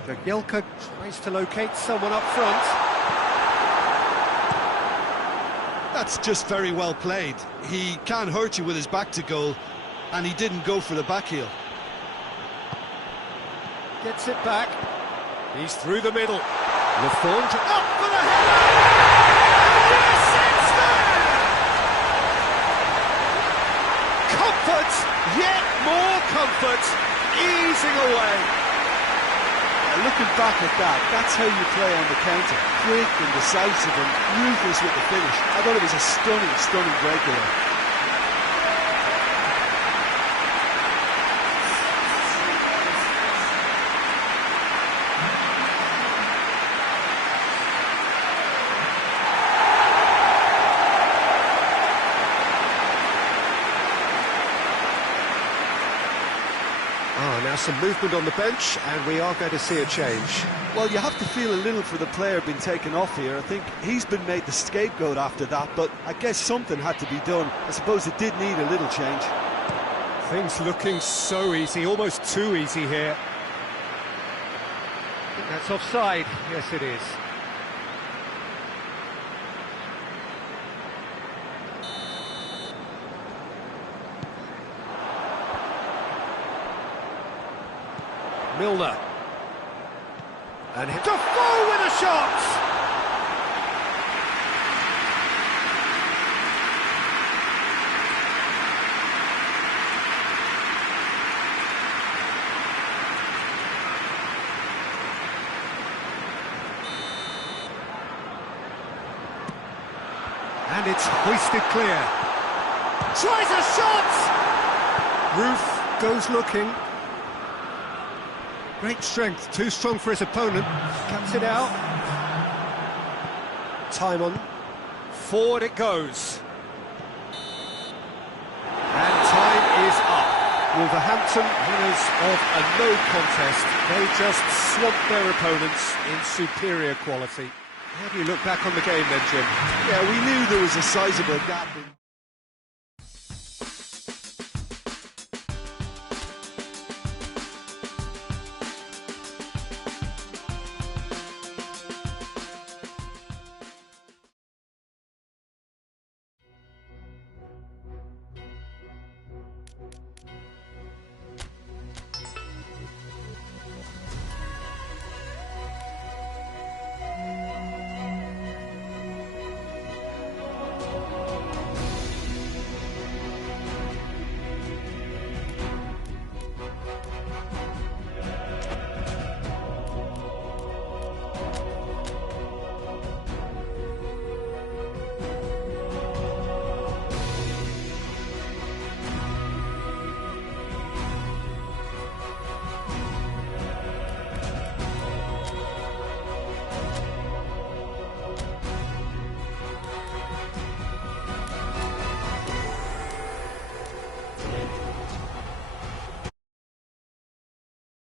Jagielka tries to locate someone up front. That's just very well played. He can't hurt you with his back to goal, and he didn't go for the back heel. Gets it back. He's through the middle. Lafont up for the header! Yes, it's there! Comfort, yet more comfort, easing away. Looking back at that, that's how you play on the counter. Quick and decisive and ruthless with the finish. I thought it was a stunning breakaway. Now some movement on the bench, and we are going to see a change. Well, you have to feel a little for the player being taken off here. I think he's been made the scapegoat after that, but I guess something had to be done. I suppose it did need a little change. Things looking so easy, almost too easy here. I think that's offside. Yes, it is. Milner. And Defoe with a shot! And it's hoisted clear. Tries a shot! Roof goes looking. Great strength, too strong for his opponent. Cuts it out. Time on. Forward it goes. And time is up. Wolverhampton, winners of a no contest. They just swamped their opponents in superior quality. How do you look back on the game then, Jim? Yeah, we knew there was a sizable gap in